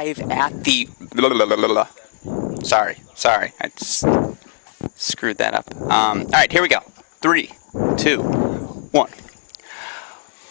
live at the... Sorry. I just screwed that up. All right, here we go. 3, 2, 1.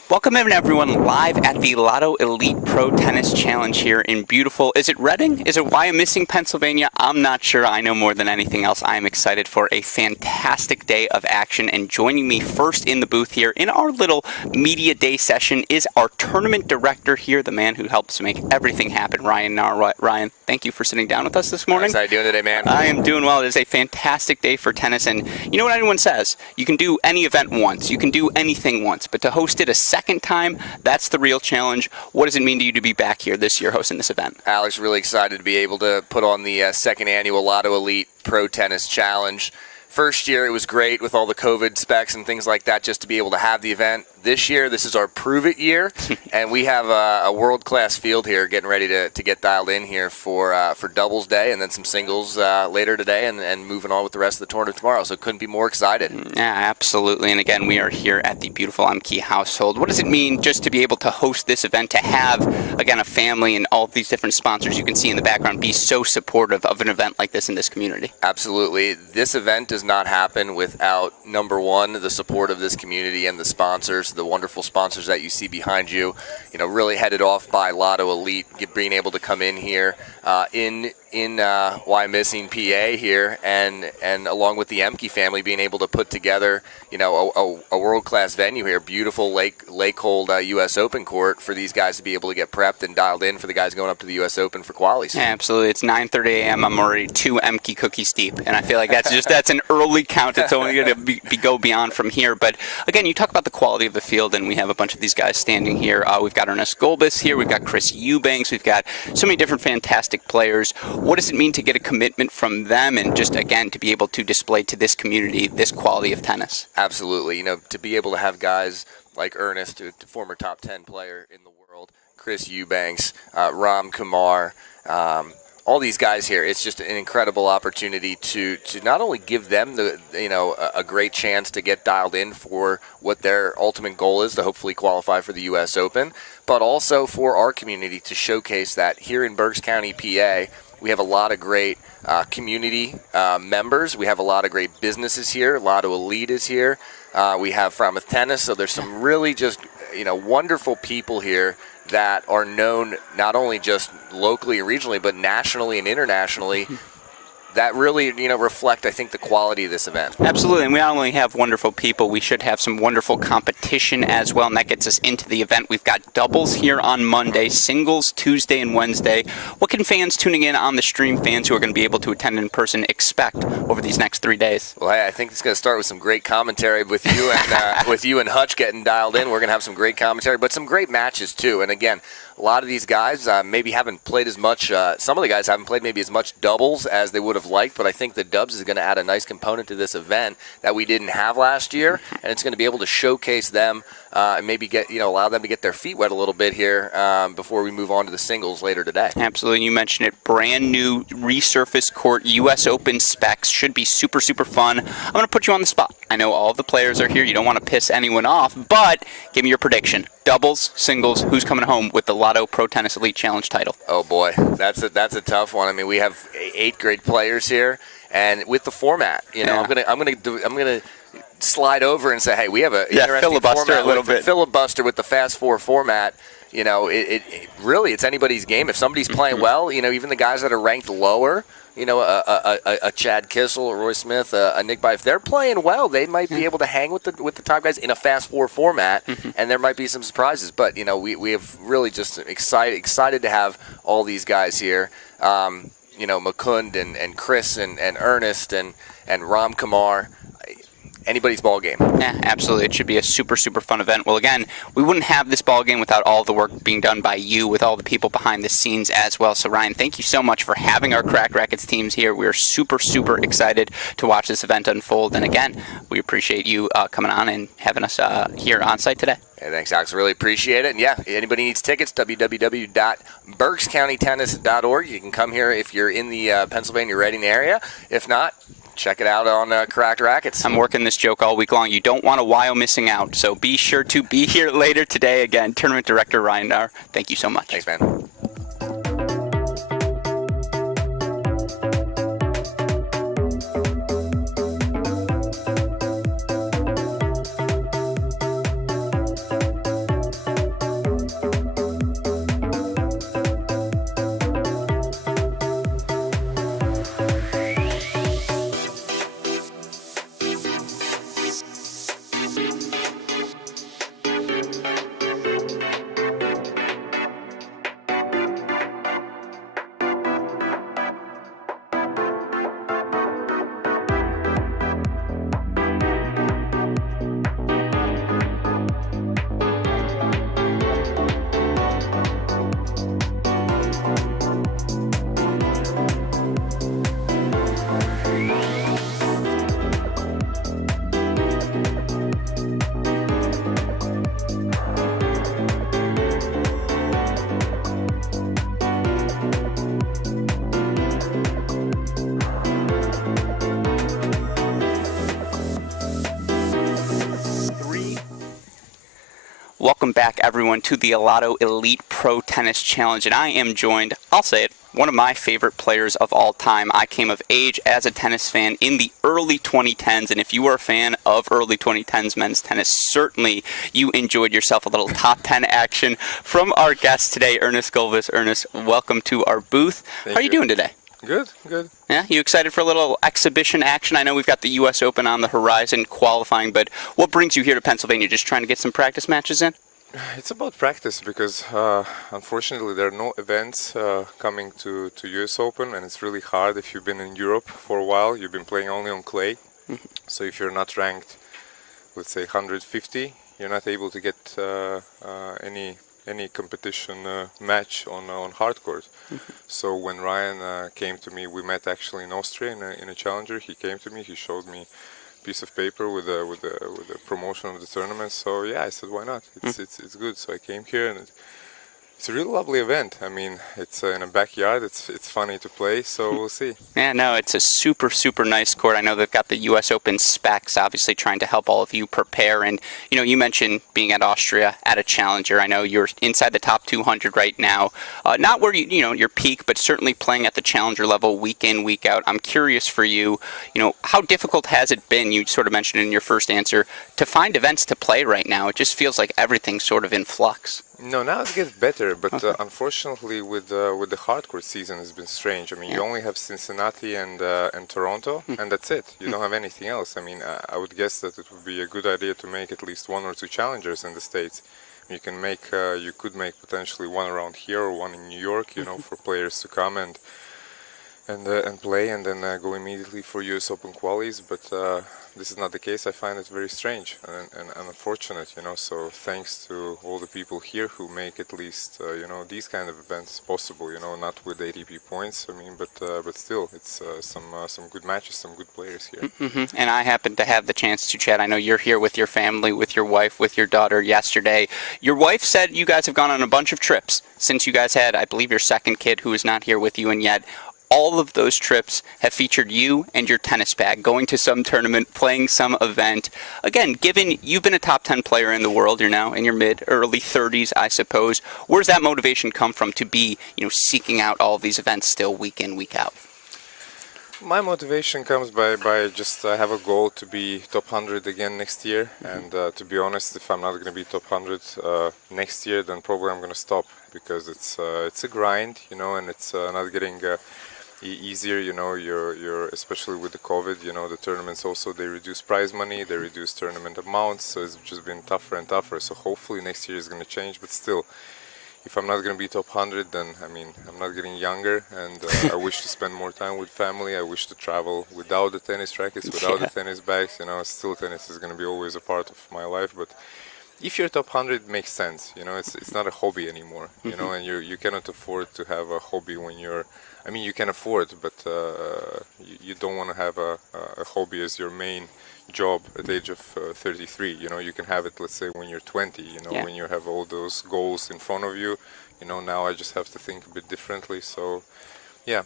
Welcome in, everyone, live at the Lotto Elite Pro Tennis Challenge here in beautiful, is it Reading? Is it Wyomissing, Pennsylvania? I'm not sure. I know more than anything else. I am excited for a fantastic day of action, and joining me first in the booth here in our little media day session is our tournament director here, the man who helps make everything happen, Ryan Nahr. Ryan, thank you for sitting down with us this morning. How are you doing today, man? I am doing well. It is a fantastic day for tennis, and you know what anyone says? You can do any event once. You can do anything once, but to host it a second time, that's the real challenge. What does it mean to you to be back here this year hosting this event? Alex, really excited to be able to put on the second annual Lotto Elite Pro Tennis Challenge. First year, it was great with all the COVID specs and things like that just to be able to have the event. This year, this is our Prove It year, and we have a world-class field here getting ready to get dialed in here for doubles day and then some singles later today and moving on with the rest of the tournament tomorrow. So couldn't be more excited. Yeah, absolutely. And again, we are here at the beautiful Emke household. What does it mean just to be able to host this event, to have, again, a family and all of these different sponsors you can see in the background be so supportive of an event like this in this community? Absolutely. This event does not happen without, number one, the support of this community and the sponsors, the wonderful sponsors that you see behind you, really headed off by Lotto Elite, being able to come in here in Wyomissing, PA here, and along with the Emke family being able to put together, a world-class venue here, beautiful lake-hold U.S. Open court for these guys to be able to get prepped and dialed in for the guys going up to the U.S. Open for qualies. Yeah, absolutely. It's 9:30 a.m. I'm already 2 Emke cookies deep, and I feel like that's an early count. It's only going to go beyond from here. But again, you talk about the quality of the field, and we have a bunch of these guys standing here. We've got Ernest Golbis here. We've got Chris Eubanks. We've got so many different fantastic players. What does it mean to get a commitment from them and just, again, to be able to display to this community this quality of tennis? Absolutely. To be able to have guys like Ernest, a former top 10 player in the world, Chris Eubanks, Ram Kumar, all these guys here, it's just an incredible opportunity to not only give them a great chance to get dialed in for what their ultimate goal is, to hopefully qualify for the U.S. Open, but also for our community to showcase that here in Berks County, PA, we have a lot of great community members. We have a lot of great businesses here. Lotto Elite is here. We have Falmouth Tennis. So there's some really just, wonderful people here that are known not only just locally and regionally, but nationally and internationally, that really, reflect, I think, the quality of this event. Absolutely, and we not only have wonderful people, we should have some wonderful competition as well, and that gets us into the event. We've got doubles here on Monday, singles Tuesday and Wednesday. What can fans tuning in on the stream, fans who are going to be able to attend in person, expect over these next 3 days? Well, hey, I think it's going to start with some great commentary with you and with you and Hutch getting dialed in. We're going to have some great commentary, but some great matches too. And again, a lot of these guys maybe haven't played as much. Some of the guys haven't played maybe as much doubles as they would have liked, but I think the dubs is going to add a nice component to this event that we didn't have last year, and it's going to be able to showcase them and maybe allow them to get their feet wet a little bit here before we move on to the singles later today. Absolutely, you mentioned it. Brand new resurfaced court, U.S. Open specs, should be super, super fun. I'm going to put you on the spot. I know all of the players are here. You don't want to piss anyone off, but give me your prediction. Doubles, singles, who's coming home with the Lotto Pro Tennis Elite Challenge title? Oh boy, that's a tough one. I mean, we have 8 great players here, and with the format, I'm gonna slide over and say, hey, we have a filibuster a little bit. Filibuster with the fast 4 format. It really, it's anybody's game. If somebody's playing well, even the guys that are ranked lower, a Chad Kissel, a Roy Smith, a Nick By, if they're playing well, they might be able to hang with the top guys in a fast 4 format, and there might be some surprises. But we have really just excited to have all these guys here. Mukund and Chris and Ernest and Ram Kumar. Anybody's ball game. Yeah, absolutely. It should be a super, super fun event. Well, again, we wouldn't have this ball game without all the work being done by you, with all the people behind the scenes as well. So, Ryan, thank you so much for having our Cracked Racquets teams here. We're super, super excited to watch this event unfold. And again, we appreciate you coming on and having us here on site today. Hey, thanks, Alex. Really appreciate it. And yeah, anybody needs tickets, www.berkscountytennis.org. You can come here if you're in the Pennsylvania Reading area. If not, check it out on Cracked Racquets. I'm working this joke all week long. You don't want a while missing out, so be sure to be here later today. Again, Tournament Director Ryan Nahr, thank you so much. Thanks, man. welcome back everyone to the Lotto Elite Pro Tennis Challenge, and I am joined, I'll say it, one of my favorite players of all time. I came of age as a tennis fan in the early 2010s, and if you are a fan of early 2010s men's tennis, certainly you enjoyed yourself a little top 10 action from our guest today, Ernest Gulbis. Ernest, welcome to our booth. How are you doing today? Good, good. Yeah, you excited for a little exhibition action? I know we've got the U.S. Open on the horizon qualifying, but what brings you here to Pennsylvania? Just trying to get some practice matches in? It's about practice because unfortunately there are no events coming to US Open, and it's really hard if you've been in Europe for a while. You've been playing only on clay. So if you're not ranked, let's say 150, you're not able to get any competition match on hard court. So when Ryan came to me, we met actually in Austria in a challenger. He came to me, he showed me piece of paper with a promotion of the tournament. So yeah, I said, why not? It's good. So I came here, and it's a really lovely event. I mean, it's in a backyard. It's funny to play. So we'll see. Yeah, no, it's a super nice court. I know they've got the U.S. Open specs, obviously trying to help all of you prepare. And you know, you mentioned being at Austria at a challenger. I know you're inside the top 200 right now. Not where you know your peak, but certainly playing at the challenger level week in, week out. I'm curious for you. You know, how difficult has it been? You sort of mentioned in your first answer to find events to play right now. It just feels like everything's sort of in flux. No, now it gets better, but unfortunately, with the hardcore season, has been strange. I mean, you only have Cincinnati and Toronto, and that's it. You don't have anything else. I mean, I would guess that it would be a good idea to make at least one or two challengers in the States. You can make, you could make potentially one around here or one in New York, you know, for players to come and play, and then go immediately for US Open qualies. But this is not the case. I find it very strange and unfortunate, you know. So thanks to all the people here who make at least you know, these kind of events possible. You know, not with ATP points. I mean, but still, it's some good matches, some good players here. And I happen to have the chance to chat. I know you're here with your family, with your wife, with your daughter yesterday. Your wife said you guys have gone on a bunch of trips since you guys had, I believe, your second kid, who is not here with you, and yet all of those trips have featured you and your tennis bag, going to some tournament, playing some event. Again, given you've been a top 10 player in the world, you're now in your early 30s, I suppose. Where's that motivation come from to be, you know, seeking out all of these events still week in, week out? My motivation comes by just I have a goal to be top 100 again next year, and to be honest, if I'm not going to be top 100 next year, then probably I'm going to stop, because it's a grind, you know, and it's not getting easier, you know. You're especially with the COVID, you know, the tournaments also, they reduce prize money, they reduce tournament amounts, so it's just been tougher and tougher. So hopefully next year is going to change, but still, if I'm not going to be top 100, then I mean, I'm not getting younger, and I wish to spend more time with family. I wish to travel without the tennis rackets, without the tennis bags, you know. Still, tennis is going to be always a part of my life, but if you're top 100, it makes sense, you know. It's not a hobby anymore, you know, and you cannot afford to have a hobby when you're, I mean, you can afford, but you don't want to have a hobby as your main job at the age of 33. You know, you can have it, let's say, when you're 20, you know, when you have all those goals in front of you. You know, now I just have to think a bit differently. So yeah,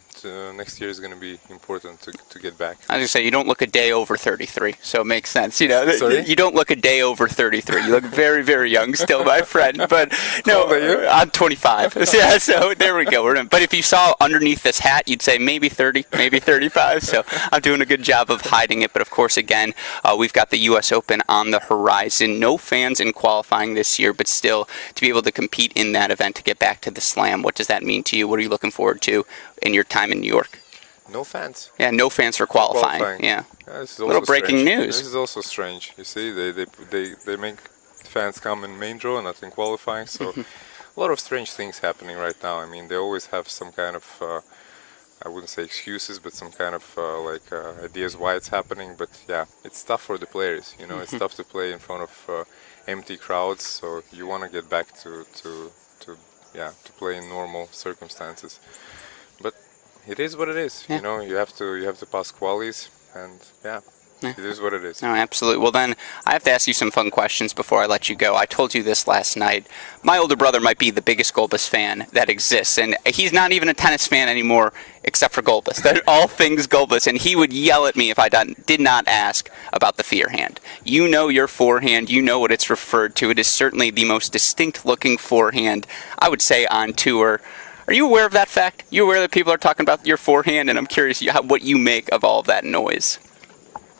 next year is going to be important to get back. I was going to say, you don't look a day over 33, so it makes sense. You know, Sorry? You don't look a day over 33. You look very young still, my friend. But no, I'm 25. Yeah, so there we go. But if you saw underneath this hat, you'd say maybe 30, maybe 35. So I'm doing a good job of hiding it. But of course, again, we've got the U.S. Open on the horizon. No fans in qualifying this year, but still to be able to compete in that event, to get back to the Slam. What does that mean to you? What are you looking forward to in your time in New York? No fans. Yeah, no fans for qualifying. Yeah. This is Little also breaking strange. news. This is also strange. You see, they make fans come in main draw, not in qualifying. So a lot of strange things happening right now. I mean, they always have some kind of I wouldn't say excuses, but some kind of ideas why it's happening. But yeah, it's tough for the players. You know, it's tough to play in front of empty crowds. So you want to get back to play in normal circumstances. But it is what it is. You know, you have to pass qualies, and yeah. It is what it is. No, absolutely. Well, then I have to ask you some fun questions before I let you go. I told you this last night. My older brother might be the biggest Golbas fan that exists, and he's not even a tennis fan anymore except for Golbas. They're all things Golbas, and he would yell at me if I did not ask about the forehand. You know your forehand. You know what it's referred to. It is certainly the most distinct-looking forehand, I would say, on tour. Are you aware of that fact? You aware that people are talking about your forehand? And I'm curious what you make of all of that noise.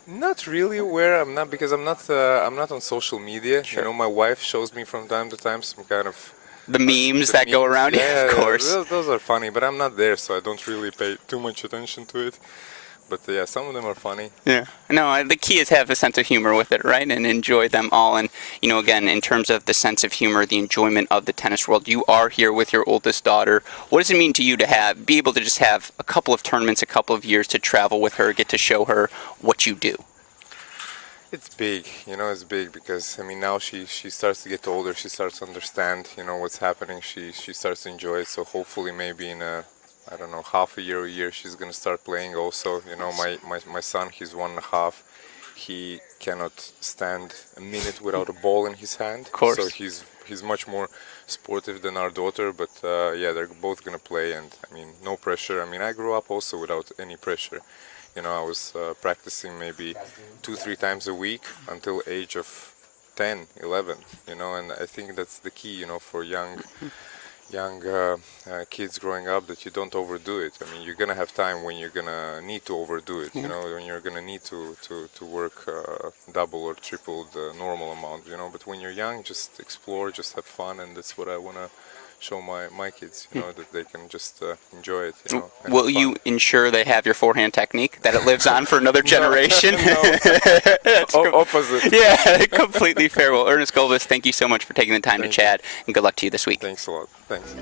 Not really aware. I'm not because I'm not on social media. Sure. You know, my wife shows me from time to time some kind of The memes that go around? Yeah, of course. Those are funny, but I'm not there, so I don't really pay too much attention to it. But yeah, some of them are funny. Yeah. No, the key is have a sense of humor with it, right? And enjoy them all. And, you know, again, in terms of the sense of humor, the enjoyment of the tennis world, you are here with your oldest daughter. What does it mean to you to be able to just have a couple of tournaments, a couple of years to travel with her, get to show her what you do? It's big, you know, it's big because, I mean, now she starts to get older, she starts to understand, you know, what's happening, she starts to enjoy it, so hopefully maybe in I don't know, half a year, she's gonna start playing also. You know, my son, he's 1.5, he cannot stand a minute without a ball in his hand. Of course. So he's much more sportive than our daughter, but yeah, they're both gonna play, and I mean, no pressure. I mean, I grew up also without any pressure. You know, I was practicing maybe 2-3 times a week until age of 10, 11, you know, and I think that's the key, you know, for young kids growing up, that you don't overdo it. I mean, you're gonna have time when you're gonna need to overdo it, you know, when you're gonna need to work double or triple the normal amount, you know, but when you're young, just explore, just have fun, and that's what I wanna show my kids, you know, that they can just enjoy it, you know. Will you ensure they have your forehand technique, that it lives on for another generation? Opposite. Yeah, completely fair. Well, Ernest Golbas, thank you so much for taking the time to chat, and good luck to you this week. Thanks a lot. Thanks.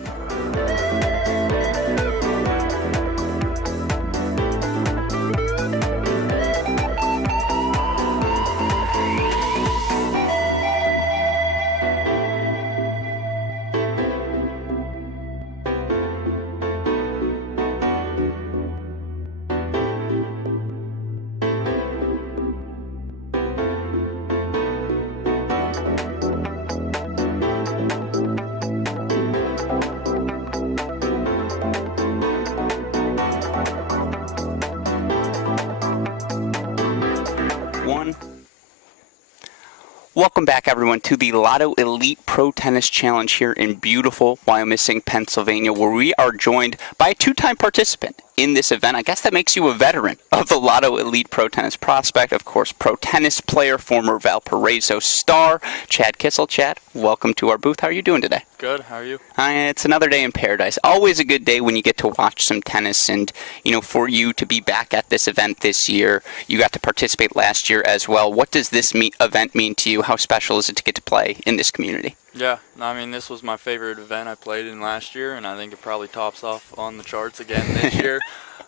Welcome back, everyone, to the Lotto Elite Pro Tennis Challenge here in beautiful Wyomissing, Pennsylvania, where we are joined by a two-time participant in this event. I guess that makes you a veteran of the Lotto Elite Pro Tennis prospect, of course, pro tennis player, former Valparaiso star, Chad Kissel. Chad, welcome to our booth. How are you doing today? Good. How are you? It's another day in paradise. Always a good day when you get to watch some tennis, and, you know, for you to be back at this event this year, you got to participate last year as well. What does this event mean to you? How special is it to get to play in this community? Yeah, I mean, this was my favorite event I played in last year, and I think it probably tops off on the charts again this year.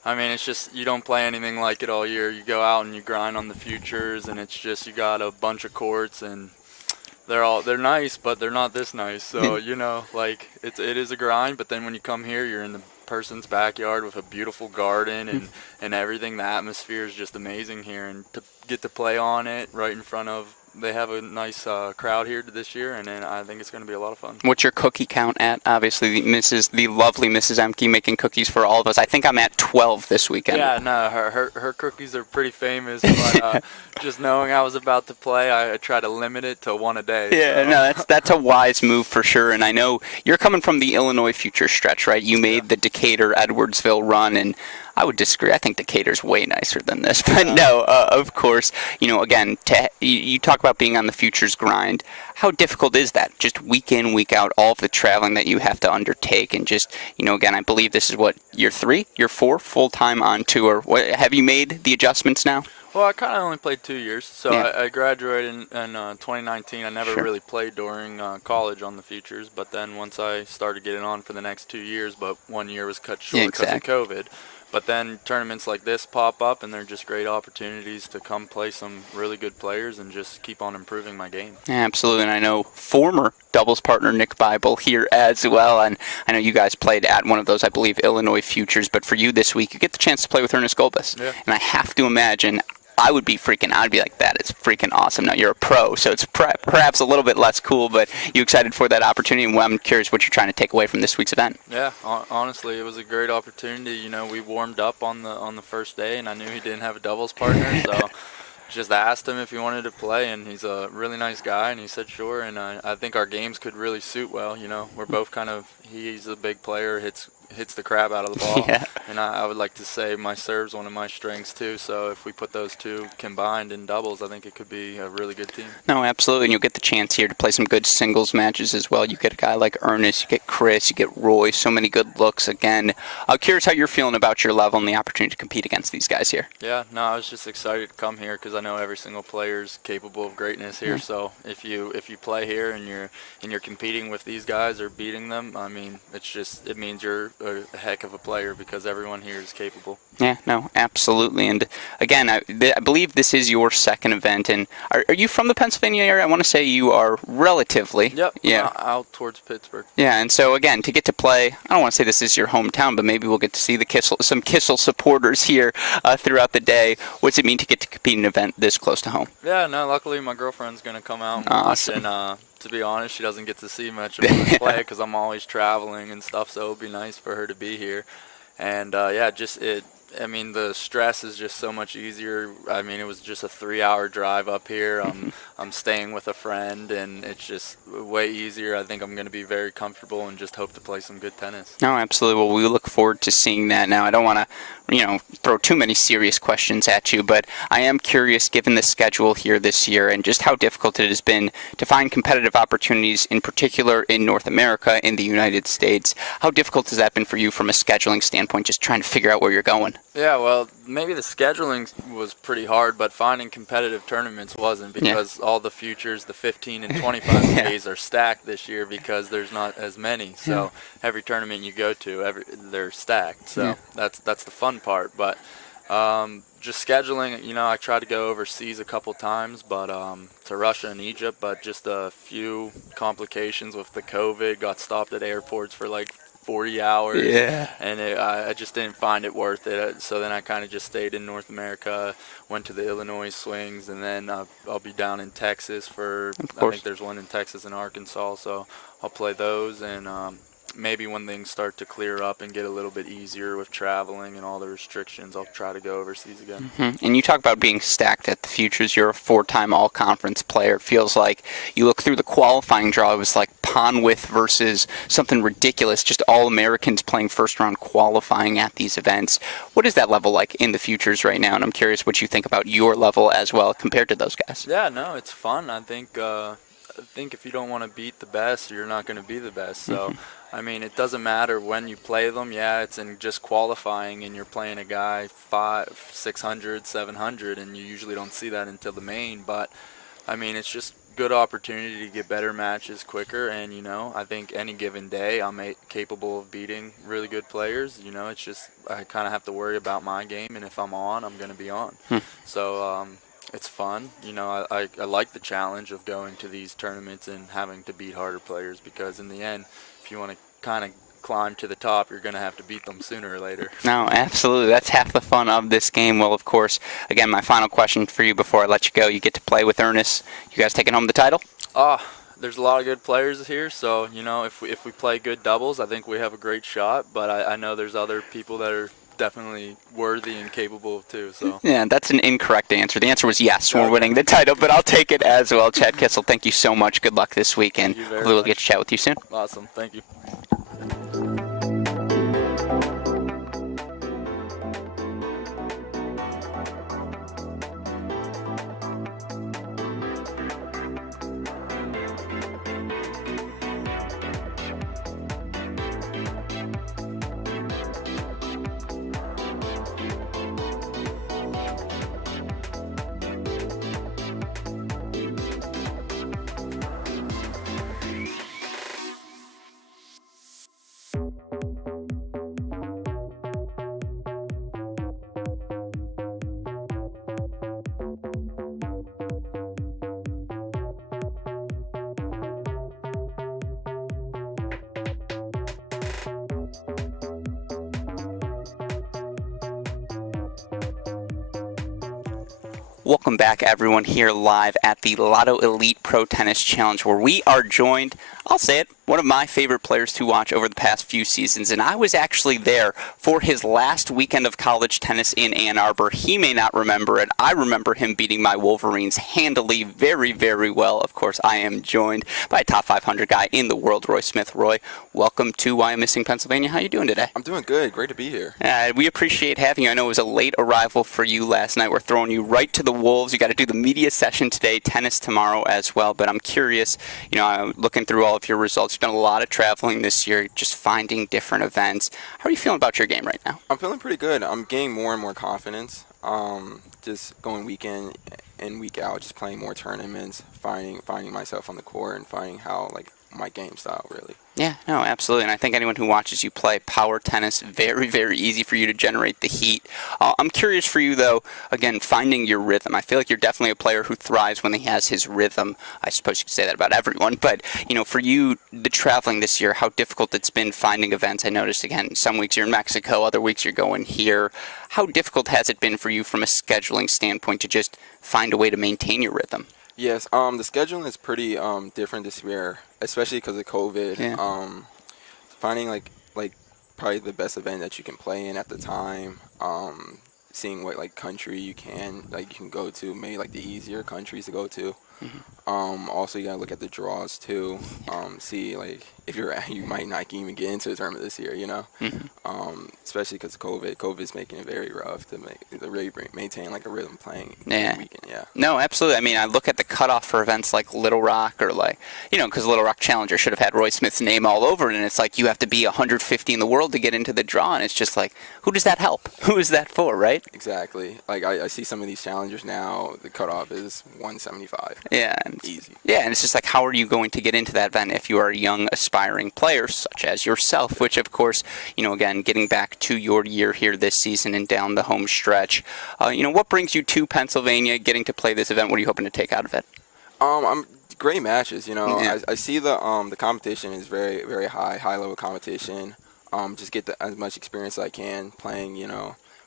I mean, it's just, you don't play anything like it all year. You go out and you grind on the futures, and it's just, you got a bunch of courts, and they're nice, but they're not this nice. So, you know, like, it is a grind, but then when you come here, you're in the person's backyard with a beautiful garden and everything. The atmosphere is just amazing here, and to get to play on it right in front of, they have a nice crowd here this year, and then I think it's going to be a lot of fun. What's your cookie count at? Obviously, the lovely Mrs. Emke making cookies for all of us. I think I'm at 12 this weekend. Yeah, no, her cookies are pretty famous, but just knowing I was about to play, I try to limit it to one a day. Yeah, so. no, that's a wise move for sure. And I know you're coming from the Illinois Future stretch, right? You made the Decatur-Edwardsville run, and I would disagree. I think Decatur's way nicer than this. But no, of course, you know, again, you talk about being on the futures grind. How difficult is that? Just week in, week out, all of the traveling that you have to undertake. And just, you know, again, I believe this is what, year 3, year 4, full-time on tour. Have you made the adjustments now? Well, I kind of only played 2 years. So Yeah. I graduated in 2019. I never really played during college on the futures. But then once I started getting on for the next 2 years, but 1 year was cut short because of COVID. But then tournaments like this pop up, and they're just great opportunities to come play some really good players and just keep on improving my game. Yeah, absolutely. And I know former doubles partner Nick Bible here as well. And I know you guys played at one of those, I believe, Illinois Futures. But for you this week, you get the chance to play with Ernest Golbas. Yeah. And I have to imagine, I would be like, that is freaking awesome. Now you're a pro, so it's perhaps a little bit less cool, but you excited for that opportunity? And I'm curious what you're trying to take away from this week's event. Yeah, honestly, it was a great opportunity. You know, we warmed up on the first day, and I knew he didn't have a doubles partner, so just asked him if he wanted to play, and he's a really nice guy, and he said sure. And I think our games could really suit well. You know, we're both he's a big player, hits the crap out of the ball, Yeah. and I would like to say my serve's one of my strengths too. So if we put those two combined in doubles, I think it could be a really good team. No, absolutely, and you'll get the chance here to play some good singles matches as well. You get a guy like Ernest, you get Chris, you get Roy, so many good looks. Again, I'm curious how you're feeling about your level and the opportunity to compete against these guys here. Yeah, no, I was just excited to come here because I know every single player is capable of greatness here. So if you play here and you're competing with these guys or beating them, I mean, it means you're a heck of a player because everyone here is capable. Yeah, no, absolutely. And again, I believe this is your second event. And are you from the Pennsylvania area? I want to say you are relatively. Yep. Yeah. Out towards Pittsburgh. Yeah, and so again, to get to play, I don't want to say this is your hometown, but maybe we'll get to see some Kissel supporters here throughout the day. What's it mean to get to compete in an event this close to home? Yeah, no, luckily my girlfriend's going to come out and Awesome. watch. And to be honest, she doesn't get to see much of me play because I'm always traveling and stuff, so it would be nice for her to be here. And the stress is just so much easier. I mean, it was just a 3-hour drive up here. I'm staying with a friend, and it's just way easier. I think I'm going to be very comfortable and just hope to play some good tennis. No, absolutely. Well, we look forward to seeing that. Now, I don't want to, throw too many serious questions at you, but I am curious, given the schedule here this year and just how difficult it has been to find competitive opportunities, in particular in North America, in the United States. How difficult has that been for you from a scheduling standpoint, just trying to figure out where you're going? Yeah, well, maybe the scheduling was pretty hard, but finding competitive tournaments wasn't because all the futures, the 15 and 25 days are stacked this year because there's not as many. So every tournament you go to, they're stacked. So that's the fun part. But just scheduling, I tried to go overseas a couple times, but to Russia and Egypt, but just a few complications with the COVID, got stopped at airports for like 40 hours, and I just didn't find it worth it. So then I kind of just stayed in North America, went to the Illinois swings, and then I'll be down in Texas I think there's one in Texas and Arkansas, so I'll play those. And maybe when things start to clear up and get a little bit easier with traveling and all the restrictions, I'll try to go overseas again. And you talk about being stacked at the futures. You're a 4-time all-conference player. It feels like you look through the qualifying draw, it was like Ponwith versus something ridiculous, just all Americans playing first-round qualifying at these events. What is that level like in the futures right now? And I'm curious what you think about your level as well compared to those guys. Yeah, no, it's fun. I think if you don't want to beat the best, you're not going to be the best. So, I mean, it doesn't matter when you play them. Yeah, it's in just qualifying, and you're playing a guy 500, 600, 700, and you usually don't see that until the main. But, I mean, it's just good opportunity to get better matches quicker. And, I think any given day I'm capable of beating really good players. It's just I kind of have to worry about my game, and if I'm on, I'm going to be on. So, it's fun. I like the challenge of going to these tournaments and having to beat harder players because in the end, if you want to kind of climb to the top, you're going to have to beat them sooner or later. No, absolutely. That's half the fun of this game. Well, of course, again, my final question for you before I let you go. You get to play with Ernest. You guys taking home the title? There's a lot of good players here, so, if we play good doubles, I think we have a great shot, but I know there's other people that are definitely worthy and capable too. So yeah, that's an incorrect answer. The answer was yes, we're winning the title, but I'll take it as well. Chad Kissel, thank you so much. Good luck this week, and we'll get to chat with you soon. Awesome. Thank you. Welcome back, everyone, here live at the Lotto Elite Pro Tennis Challenge, where we are joined, I'll say it, one of my favorite players to watch over the past few seasons, and I was actually there for his last weekend of college tennis in Ann Arbor. He may not remember it. I remember him beating my Wolverines handily, very, very well. Of course, I am joined by a top 500 guy in the world, Roy Smith. Roy, welcome to Why I'm Missing Pennsylvania. How are you doing today? I'm doing good. Great to be here. We appreciate having you. I know it was a late arrival for you last night. We're throwing you right to the wolves. You got to do the media session today, tennis tomorrow as well. But I'm curious, I'm looking through all of your results. You've done a lot of traveling this year, just finding different events. How are you feeling about your game right now? I'm feeling pretty good. I'm gaining more and more confidence. Just going week in and week out, just playing more tournaments, finding myself on the court, and finding how my game style really. Yeah, no, absolutely. And I think anyone who watches you play power tennis, very, very easy for you to generate the heat. I'm curious for you, though, again, finding your rhythm. I feel like you're definitely a player who thrives when he has his rhythm. I suppose you could say that about everyone. But, for you, the traveling this year, how difficult it's been finding events. I noticed, again, some weeks you're in Mexico, other weeks you're going here. How difficult has it been for you from a scheduling standpoint to just find a way to maintain your rhythm? Yes, the scheduling is pretty different this year, especially because of COVID. Yeah. Finding like probably the best event that you can play in at the time. Seeing what country you can go to, maybe the easier countries to go to. Mm-hmm. Also, you gotta look at the draws too. See if you might not even get into the tournament this year. Mm-hmm. Especially because of COVID. COVID's making it very rough to maintain a rhythm playing. Yeah. Weekend. Yeah. No, absolutely. I mean, I look at the cutoff for events like Little Rock or because Little Rock Challenger should have had Roy Smith's name all over it, and it's you have to be 150 in the world to get into the draw, and it's just who does that help? Who is that for, right? Exactly. I see some of these challengers now. The cutoff is 175. Yeah. Easy. Yeah, and it's just how are you going to get into that event if you are a young aspiring player such as yourself? Which, of course, again, getting back to your year here this season and down the home stretch, what brings you to Pennsylvania? Getting to play this event, what are you hoping to take out of it? I'm great matches. Yeah. I see the competition is very, very high level competition. Just get as much experience as I can playing.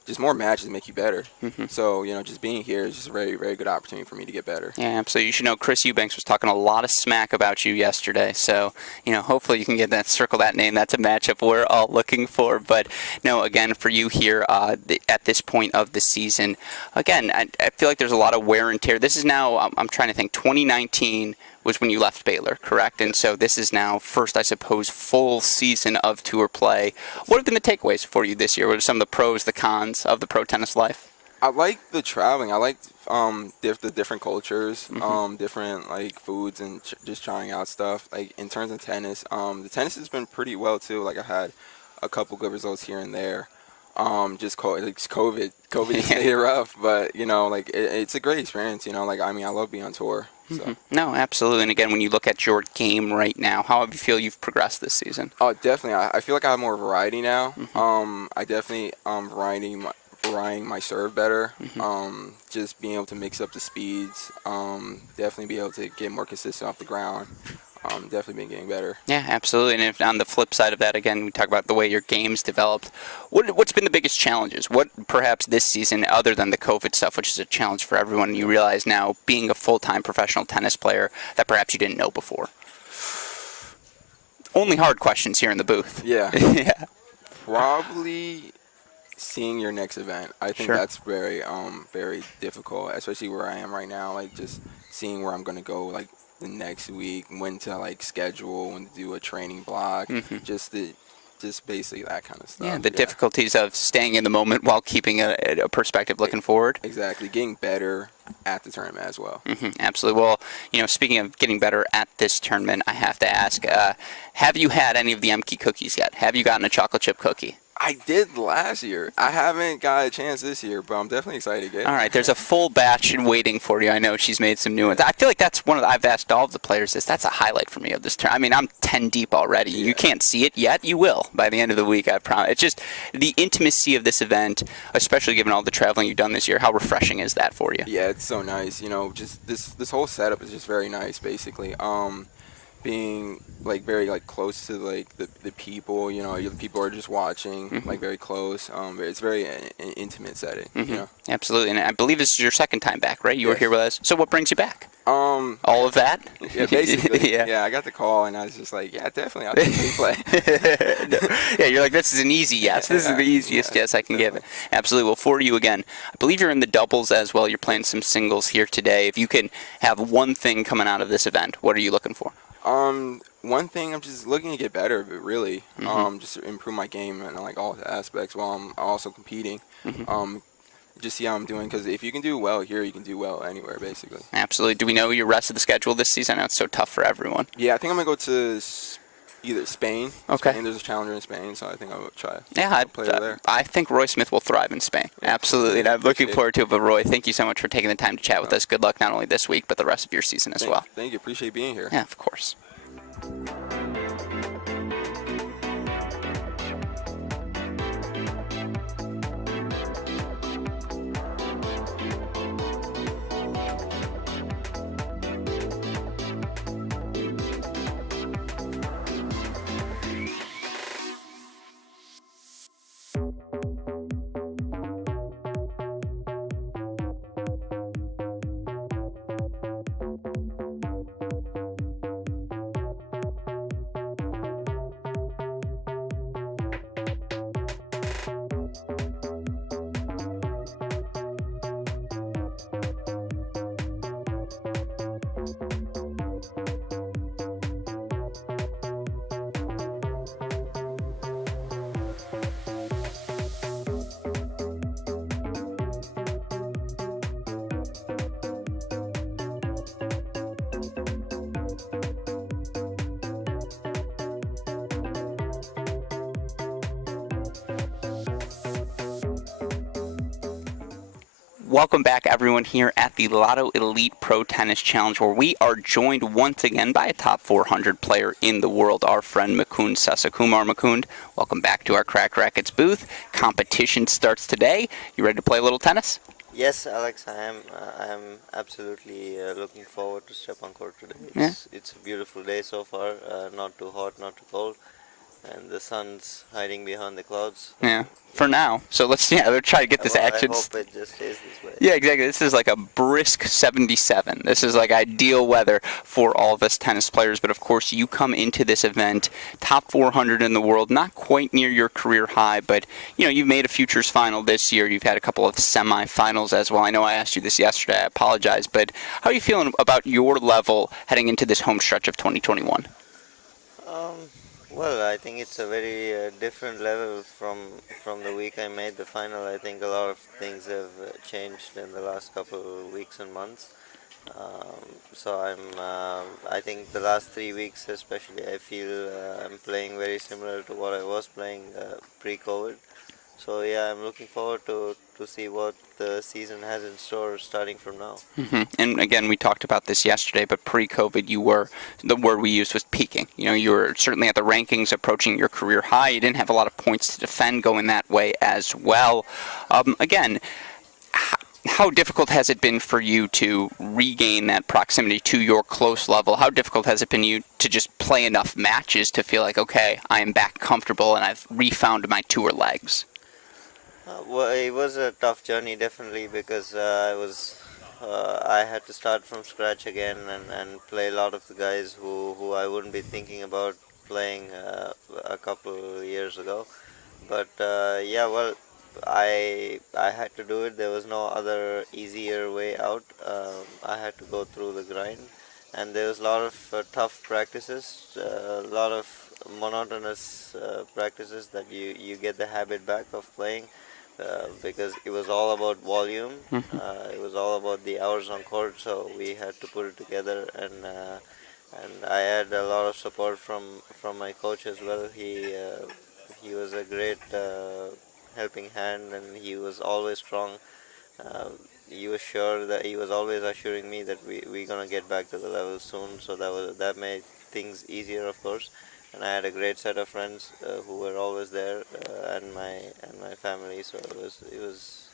Just more matches make you better. Mm-hmm. So, just being here is just a very, very good opportunity for me to get better. Yeah, so you should know Chris Eubanks was talking a lot of smack about you yesterday. So, hopefully you can circle that name. That's a matchup we're all looking for. But, no, again, for you here at this point of the season, again, I feel like there's a lot of wear and tear. This is now, I'm trying to think, 2019 was when you left Baylor, correct? And so this is now first, I suppose, full season of tour play. What have been the takeaways for you this year? What are some of the pros, the cons of the pro tennis life? I like the traveling. I like the different cultures, Mm-hmm. different foods, and just trying out stuff. In terms of tennis, the tennis has been pretty well too. I had a couple good results here and there. Just COVID just made it rough, but it's a great experience. I love being on tour. So. Mm-hmm. No, absolutely. And again, when you look at your game right now, how do you feel you've progressed this season? Oh, definitely. I feel like I have more variety now. Mm-hmm. I definitely varying my serve better. Mm-hmm. Just being able to mix up the speeds. Definitely be able to get more consistent off the ground. Definitely been getting better. Yeah, absolutely. And if on the flip side of that, again, we talk about the way your game's developed. What's been the biggest challenges? What perhaps this season, other than the COVID stuff, which is a challenge for everyone, you realize now being a full-time professional tennis player that perhaps you didn't know before? Only hard questions here in the booth. Yeah. Yeah. Probably seeing your next event. I think Sure. that's very very difficult, especially where I am right now. Just seeing where I'm going to go the next week, when to schedule, when to do a training block, Mm-hmm. just basically that kind of stuff. Yeah, the difficulties of staying in the moment while keeping a perspective looking forward. Exactly, getting better at the tournament as well. Mm-hmm, absolutely. Well, speaking of getting better at this tournament, I have to ask, have you had any of the Emke cookies yet? Have you gotten a chocolate chip cookie? I did last year. I haven't got a chance this year, but I'm definitely excited to get it. All right, there's a full batch waiting for you. I know she's made some new ones. I feel like that's one of I've asked all of the players this. That's a highlight for me of this tournament. I mean, I'm 10 deep already. Yeah. You can't see it yet. You will by the end of the week, I promise. It's just the intimacy of this event, especially given all the traveling you've done this year. How refreshing is that for you? Yeah, it's so nice. Just this whole setup is just very nice, basically. being like very like close to like the people, the people are just watching like very close. It's very an intimate setting. Absolutely. And I believe this is your second time back, right? You were Yes. here with us. So what brings you back? Um, All of that? yeah, basically. Yeah. Yeah, I got the call and I was just like, yeah, definitely, I'll definitely play. Yeah, you're like, this is an easy yes. This is the easiest yes I can give it. Absolutely. Well, for you again, I believe you're in the doubles as well. You're playing some singles here today. If you can have one thing coming out of this event, what are you looking for? One thing, I'm just looking to get better, but really, just to improve my game in like all aspects while I'm also competing. Just see how I'm doing, because if you can do well here, you can do well anywhere, basically. Absolutely. Do we know your rest of the schedule this season? I know it's so tough for everyone. Yeah, I think I'm gonna go to either Spain. Okay. Spain, there's a challenger in Spain, so I think I will try. Yeah, play over there. I think Roy Smith will thrive in Spain. Yeah, Absolutely. And I'm looking appreciate it. forward to it. But Roy, thank you so much for taking the time to chat with us. Good luck not only this week, but the rest of your season as well. Thank you. Appreciate being here. Yeah, of course. Welcome back, everyone, here at the Lotto Elite Pro Tennis Challenge, where we are joined once again by a top 400 player in the world, our friend Mukund Sasakumar. Mukund, welcome back to our Crack Rackets booth. Competition starts today. You ready to play a little tennis? Yes, Alex, I am. I am absolutely looking forward to step on court today. It's a beautiful day so far. Not too hot, not too cold, and the sun's hiding behind the clouds. Yeah, for now. So let's try to get this action. I hope it just stays this way. Yeah, exactly. This is like a brisk 77. This is like ideal weather for all of us tennis players. But of course, you come into this event, top 400 in the world, not quite near your career high, but you've made a futures final this year. You've had a couple of semifinals as well. I know I asked you this yesterday. I apologize, but how are you feeling about your level heading into this home stretch of 2021? Well, I think it's a very different level from the week I made the final. I think a lot of things have changed in the last couple of weeks and months. So I think the last 3 weeks especially, I feel I'm playing very similar to what I was playing pre-COVID. So yeah, I'm looking forward to see what the season has in store starting from now. And again, we talked about this yesterday, but pre-COVID, the word we used was peaking. You were certainly at the rankings approaching your career high. You didn't have a lot of points to defend going that way as well. Again, how difficult has it been for you to regain that proximity to your close level? How difficult has it been you to just play enough matches to feel like, okay, I am back comfortable and I've refound my tour legs? Well, it was a tough journey, definitely, because I had to start from scratch again and play a lot of the guys who I wouldn't be thinking about playing a couple of years ago. But yeah, well, I had to do it. There was no other easier way out. I had to go through the grind, and there was a lot of tough practices, a lot of monotonous practices that you get the habit back of playing. Because it was all about volume, it was all about the hours on court, so we had to put it together, and I had a lot of support from my coach as well. He was a great helping hand, and he was always strong. He was sure that he was always assuring me that we're gonna get back to the level soon, so that made things easier, of course. And I had a great set of friends who were always there, and my family. So it was.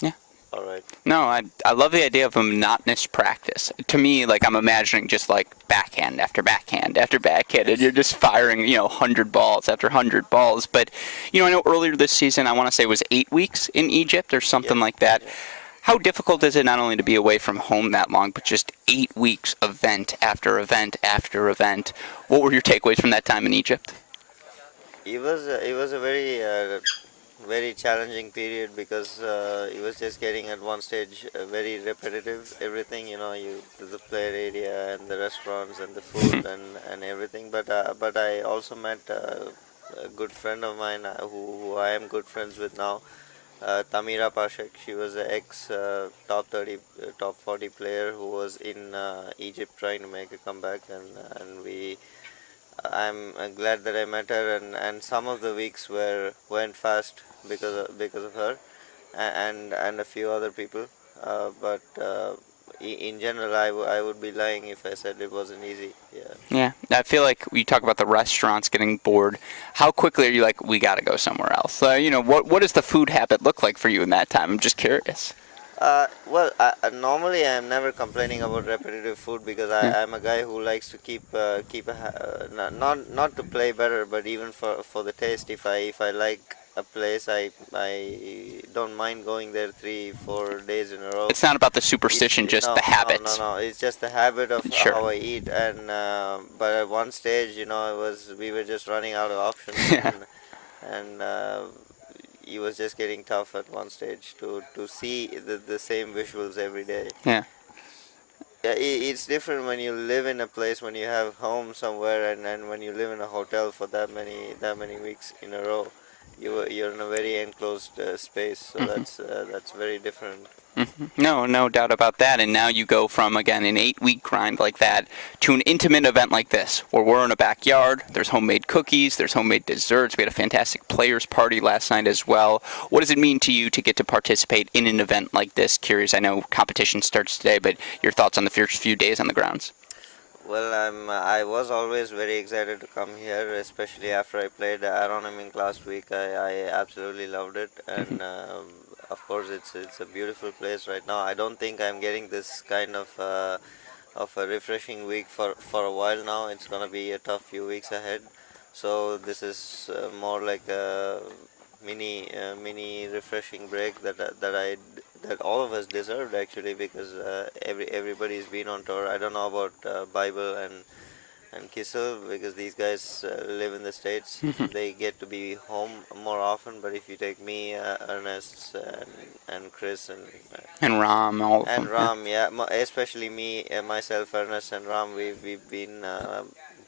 Yeah, all right. No, I love the idea of a monotonous practice. To me, like I'm imagining just like backhand after backhand after backhand, and you're just firing, 100 balls after 100 balls. But, I know earlier this season, I want to say it was 8 weeks in Egypt or something Yeah, like that. yeah. How difficult is it not only to be away from home that long, but just 8 weeks event after event after event? What were your takeaways from that time in Egypt? It was a very challenging period because it was just getting at one stage very repetitive. Everything, the player area and the restaurants and the food and everything. But I also met a good friend of mine who I am good friends with now. Tamira Pashek. She was an ex top 30, top 40 player who was in Egypt trying to make a comeback, and I'm glad that I met her, and some of the weeks went fast because of her, and a few other people. But in general, I would be lying if I said it wasn't easy. Yeah. Yeah, I feel like you talk about the restaurants getting bored. How quickly are you like, we got to go somewhere else? What does the food habit look like for you in that time? I'm just curious. Normally I'm never complaining about repetitive food because Yeah. I'm a guy who likes to keep not to play better, but even for the taste. If I like a place, I don't mind going there 3 4 days in a row. It's not about the It's superstition, just the no. habits. It's just the habit of Sure. how I eat, and but at one stage, we were just running out of options, Yeah. and it was just getting tough at one stage to see the same visuals every day. Yeah. Yeah, it's different when you live in a place, when you have home somewhere, and when you live in a hotel for that many weeks in a row. You're in a very enclosed space, so that's very different. No, no doubt about that. And now you go from, again, an 8 week grind like that to an intimate event like this, where we're in a backyard. There's homemade cookies, there's homemade desserts. We had a fantastic players party last night as well. What does it mean to you to get to participate in an event like this? Curious, I know competition starts today, but your thoughts on the first few days on the grounds? Well, I was always very excited to come here, especially after I played Aronimink last week. I absolutely loved it, and of course it's a beautiful place right now. I don't think I'm getting this kind of a refreshing week for a while now. It's gonna be a tough few weeks ahead. So this is more like a mini refreshing break that all of us deserved actually, because everybody's been on tour. I don't know about Bible and Kissel, because these guys live in the States. They get to be home more often. But if you take me, Ernest, and Chris, And Ram, all of and them. Yeah. Ram, yeah, especially me, myself, Ernest, and Ram, we've been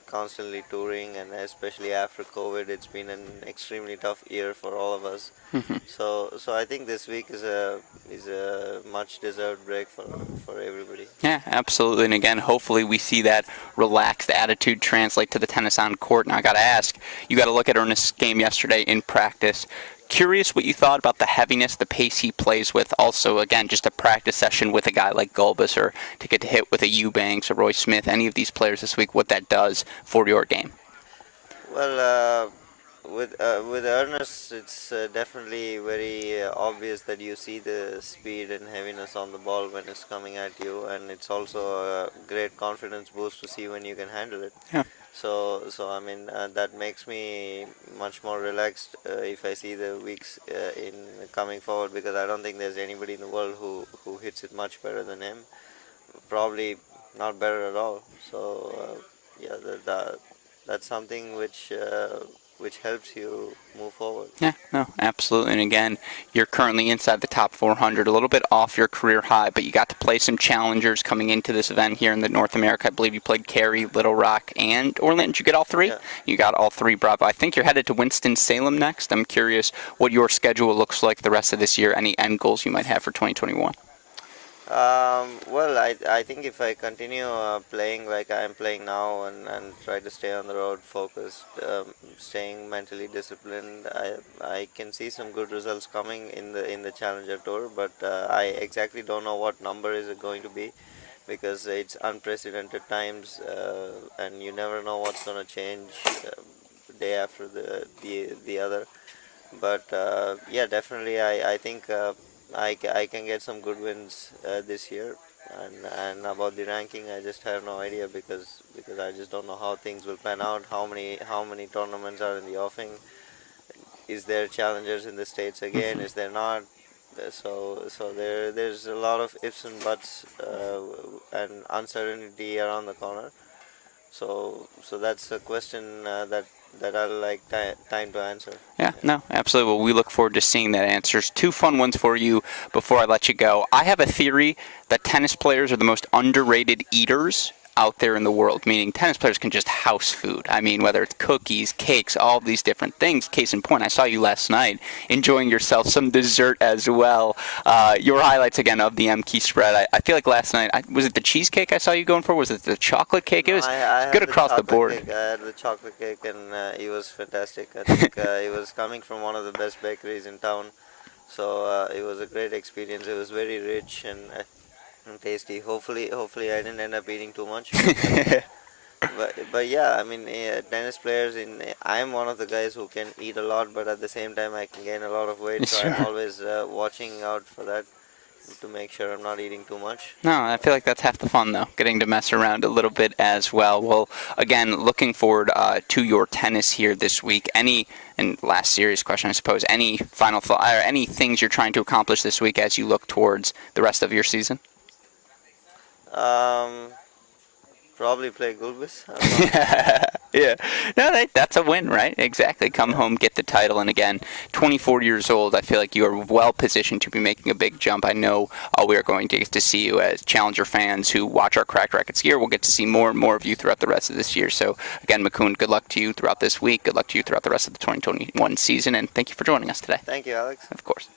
constantly touring, and especially after COVID, it's been an extremely tough year for all of us. So I think this week is a much deserved break for everybody. Yeah, absolutely. And again, hopefully we see that relaxed attitude translate to the tennis on court. Now, I got to ask, you got to look at Ernest's game yesterday in practice. Curious what you thought about the heaviness, the pace he plays with. Also, again, just a practice session with a guy like Gulbis, or to get to hit with a Eubanks or Roy Smith, any of these players this week, what that does for your game. Well, with Ernest, it's definitely very obvious that you see the speed and heaviness on the ball when it's coming at you, and it's also a great confidence boost to see when you can handle it. Yeah. So I mean, that makes me much more relaxed if I see the weeks in coming forward, because I don't think there's anybody in the world who hits it much better than him. Probably not better at all. So yeah, that's something which helps you move forward. Yeah, no, absolutely. And again, you're currently inside the top 400, a little bit off your career high, but you got to play some challengers coming into this event here in the North America. I believe you played Cary, Little Rock, and Orlando. Did you get all three? Yeah. You got all three, bravo. I think you're headed to Winston-Salem next. I'm curious what your schedule looks like the rest of this year, any end goals you might have for 2021. Well, I think if I continue playing like I am playing now, and try to stay on the road focused, staying mentally disciplined, I can see some good results coming in the Challenger Tour. But I exactly don't know what number is it going to be, because it's unprecedented times, and you never know what's going to change day after the other. But yeah, definitely I think I can get some good wins this year. And about the ranking, I just have no idea because I just don't know how things will pan out. How many tournaments are in the offing? Is there challengers in the states again? Is there not? So there's a lot of ifs and buts and uncertainty around the corner. So that's a question that I like time to answer. Yeah, no, absolutely. Well, we look forward to seeing that answers. Two fun ones for you before I let you go. I have a theory that tennis players are the most underrated eaters out there in the world, meaning tennis players can just house food. I mean, whether it's cookies, cakes, all these different things. Case in point, I saw you last night enjoying yourself some dessert as well. Your highlights again of the MK spread. I feel like last night, was it the cheesecake I saw you going for? Was it the chocolate cake? It was I good had across the board. Cake. I had the chocolate cake, and it was fantastic. I think it was coming from one of the best bakeries in town, so it was a great experience. It was very rich and tasty. Hopefully I didn't end up eating too much. But yeah, I mean, tennis players. I'm one of the guys who can eat a lot, but at the same time, I can gain a lot of weight. So Sure. I'm always watching out for that to make sure I'm not eating too much. No, I feel like that's half the fun, though, getting to mess around a little bit as well. Well, again, looking forward to your tennis here this week. And last serious question, I suppose, any final thought, or any things you're trying to accomplish this week as you look towards the rest of your season? Probably play Gulbis. Yeah. No, that's a win, right? Exactly. Come home, get the title, and again, 24 years old, I feel like you are well positioned to be making a big jump. I know we are going to get to see you as Challenger fans who watch our Cracked Rackets gear. We'll get to see more and more of you throughout the rest of this year. So, again, Mukund, good luck to you throughout this week. Good luck to you throughout the rest of the 2021 season, and thank you for joining us today. Thank you, Alex. Of course.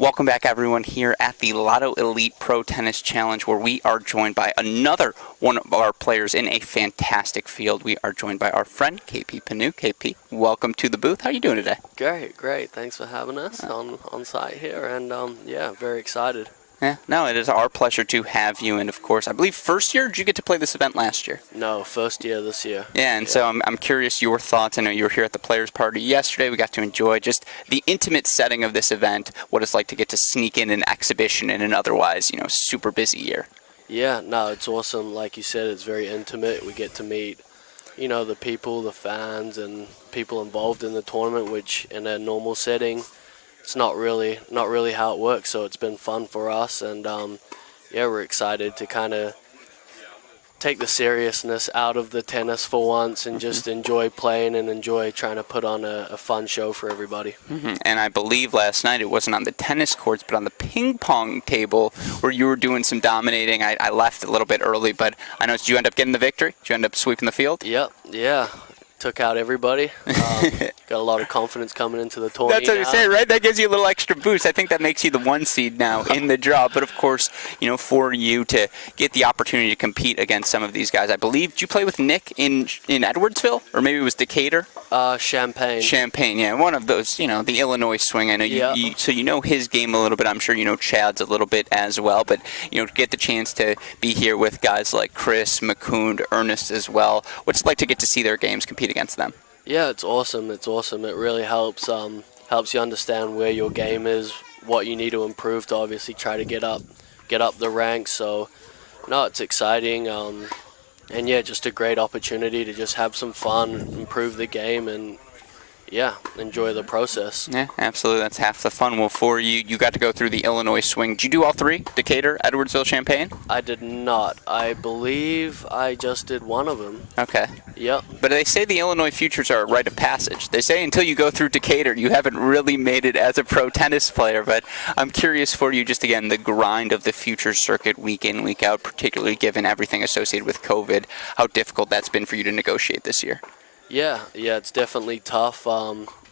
Welcome back, everyone, here at the Lotto Elite Pro Tennis Challenge, where we are joined by another one of our players in a fantastic field. We are joined by our friend, KP Panu. KP, welcome to the booth. How are you doing today? Great. Thanks for having us on site here, and yeah, very excited. Yeah, no, it is our pleasure to have you. And of course, I believe first year, did you get to play this event last year? No, first year this year. Yeah, and so I'm curious your thoughts. I know you were here at the Players Party yesterday. We got to enjoy just the intimate setting of this event, what it's like to get to sneak in an exhibition in an otherwise, super busy year. Yeah, no, it's awesome. Like you said, it's very intimate. We get to meet, the people, the fans, and people involved in the tournament, which in a normal setting, it's not really how it works. So it's been fun for us, and yeah, we're excited to kind of take the seriousness out of the tennis for once and just enjoy playing and enjoy trying to put on a fun show for everybody. And I believe last night it wasn't on the tennis courts, but on the ping pong table where you were doing some dominating. I left a little bit early, but I know, did you end up getting the victory? Did you end up sweeping the field? Yep, yeah. took out everybody. Got a lot of confidence coming into the tournament. That's what you say, right? That gives you a little extra boost. I think that makes you the 1 seed now in the draw. But of course, for you to get the opportunity to compete against some of these guys, I believe, did you play with Nick in Edwardsville, or maybe it was Decatur? Champaign. Champaign, yeah, one of those. The Illinois swing. I know so you know his game a little bit. I'm sure you know Chad's a little bit as well. But to get the chance to be here with guys like Chris, McCoon, Ernest as well. What's it like to get to see their games, compete against them? Yeah, it's awesome. It's awesome. It really helps. Helps you understand where your game is, what you need to improve to obviously try to get up the ranks. So, no, it's exciting. And yeah, just a great opportunity to just have some fun, improve the game, and yeah, enjoy the process. Yeah, absolutely. That's half the fun. Well, for you, you got to go through the Illinois swing. Did you do all three? Decatur, Edwardsville, Champaign? I did not. I believe I just did one of them. Okay. Yep. But they say the Illinois futures are a rite of passage. They say until you go through Decatur, you haven't really made it as a pro tennis player. But I'm curious for you, just again, the grind of the futures circuit week in, week out, particularly given everything associated with COVID, how difficult that's been for you to negotiate this year. Yeah, it's definitely tough.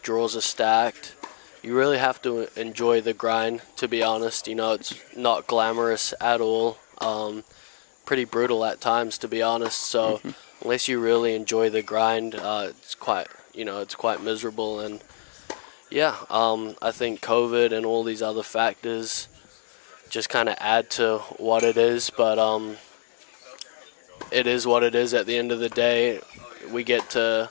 Draws are stacked. You really have to enjoy the grind, to be honest. It's not glamorous at all. Pretty brutal at times, to be honest. So unless you really enjoy the grind, it's quite miserable. And yeah, I think COVID and all these other factors just kind of add to what it is. But it is what it is at the end of the day. The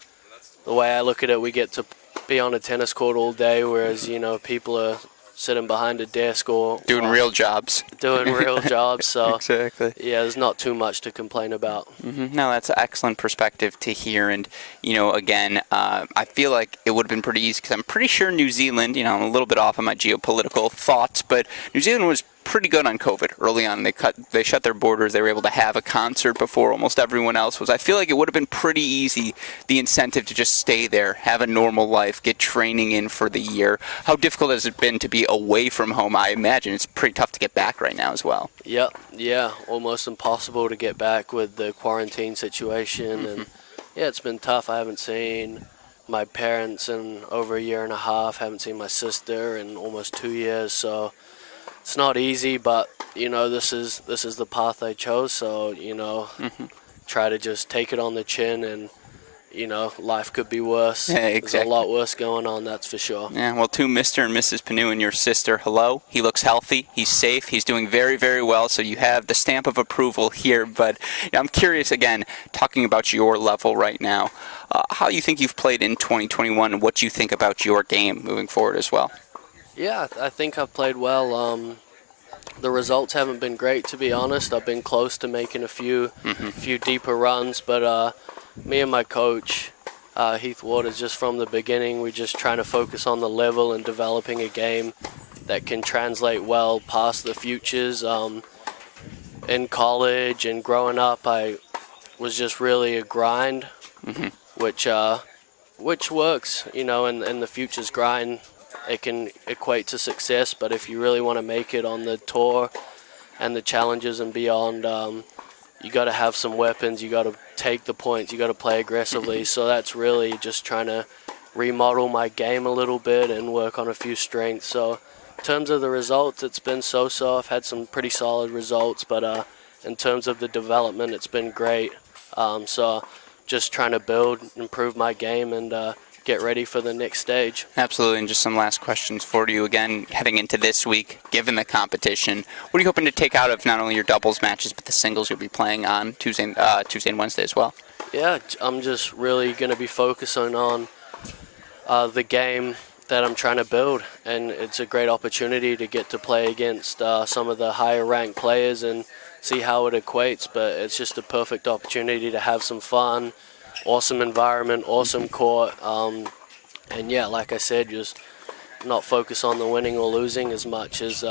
way I look at it, we get to be on a tennis court all day, whereas, people are sitting behind a desk or doing real jobs. Doing real jobs, so exactly. Yeah, there's not too much to complain about. No, that's an excellent perspective to hear. And, again, I feel like it would have been pretty easy because I'm pretty sure New Zealand, I'm a little bit off on my geopolitical thoughts, but New Zealand was pretty good on COVID early on. They shut their borders. They were able to have a concert before almost everyone else was. I feel like it would have been pretty easy, the incentive to just stay there, have a normal life, get training in for the year. How difficult has it been to be away from home? I imagine it's pretty tough to get back right now as well. Yep, yeah, almost impossible to get back with the quarantine situation. And yeah, it's been tough. I haven't seen my parents in over a year and a half. Haven't seen my sister in almost 2 years. So it's not easy, but this is the path I chose. So try to just take it on the chin, and life could be worse. Yeah, exactly. There's a lot worse going on, that's for sure. Yeah, well, to Mr. and Mrs. Panu and your sister, hello. He looks healthy. He's safe. He's doing very, very well. So you have the stamp of approval here. But I'm curious, again, talking about your level right now, how you think you've played in 2021 and what you think about your game moving forward as well. Yeah, I think I've played well. The results haven't been great, to be honest. I've been close to making a few deeper runs, but me and my coach, Heath Waters, just from the beginning, we're just trying to focus on the level and developing a game that can translate well past the futures. In college and growing up, I was just really a grind, which works, in the futures grind. It can equate to success, but if you really want to make it on the tour and the challenges and beyond, you got to have some weapons. You got to take the points. You got to play aggressively. So that's really just trying to remodel my game a little bit and work on a few strengths. So in terms of the results, it's been so-so. I've had some pretty solid results, but in terms of the development, it's been great. So just trying to build, improve my game, and get ready for the next stage. Absolutely, and just some last questions for you. Again, heading into this week, given the competition, what are you hoping to take out of not only your doubles matches, but the singles you'll be playing on Tuesday and Wednesday as well? Yeah, I'm just really going to be focusing on the game that I'm trying to build, and it's a great opportunity to get to play against some of the higher ranked players and see how it equates, but it's just a perfect opportunity to have some fun. Awesome environment, awesome court, and yeah, like I said, just not focus on the winning or losing as much as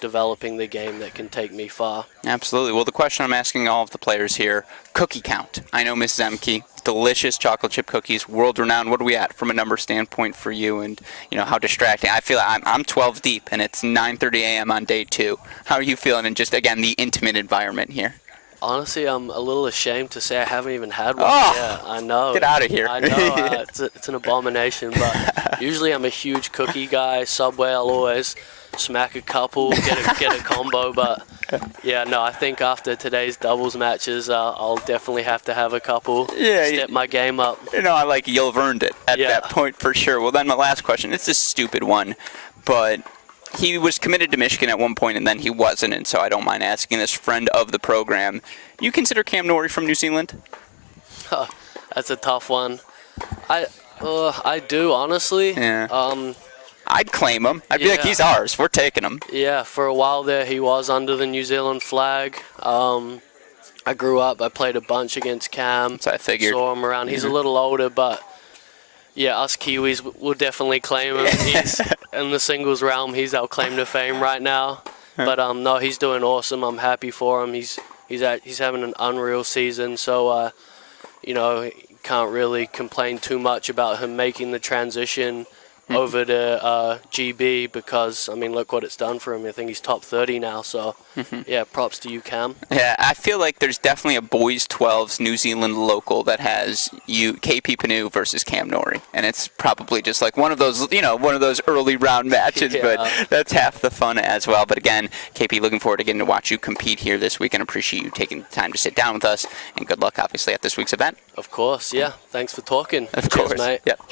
developing the game that can take me far. Absolutely. Well, the question I'm asking all of the players here, cookie count. I know Miss Zemke, delicious chocolate chip cookies, world-renowned. What are we at from a number standpoint for you, and how distracting? I feel I'm 12 deep, and it's 9:30 a.m. on day 2. How are you feeling, and just, again, the intimate environment here? Honestly, I'm a little ashamed to say I haven't even had one. Oh, Yeah, I know. get outta here. I know. It's an abomination. But usually I'm a huge cookie guy. Subway, I'll always smack a couple, get a combo. But yeah, no, I think after today's doubles matches, I'll definitely have to have a couple. Yeah, Step my game up. I like you'll have earned it at Yeah. that point for sure. Well, then my last question. It's a stupid one, but he was committed to Michigan at one point, and then he wasn't, and so I don't mind asking this friend of the program. You consider Cam Norrie from New Zealand? That's a tough one. I do, honestly. Yeah. I'd claim him. I'd be like, Yeah. he's ours. We're taking him. Yeah, for a while there, he was under the New Zealand flag. I grew up. I played a bunch against Cam. So I figured. Saw him around. He's a little older, but yeah, us Kiwis will definitely claim him. He's in the singles realm. He's our claim to fame right now. But no, he's doing awesome. I'm happy for him. He's having an unreal season. So can't really complain too much about him making the transition over to GB, because, I mean, look what it's done for him. I think he's top 30 now, so, yeah, props to you, Cam. Yeah, I feel like there's definitely a boys 12s New Zealand local that has KP Panu versus Cam Norrie, and it's probably just like one of those early round matches, Yeah. but that's half the fun as well. But again, KP, looking forward to getting to watch you compete here this week, and appreciate you taking the time to sit down with us, and good luck, obviously, at this week's event. Of course, yeah. Thanks for talking. Of Cheers, course. mate. Yep.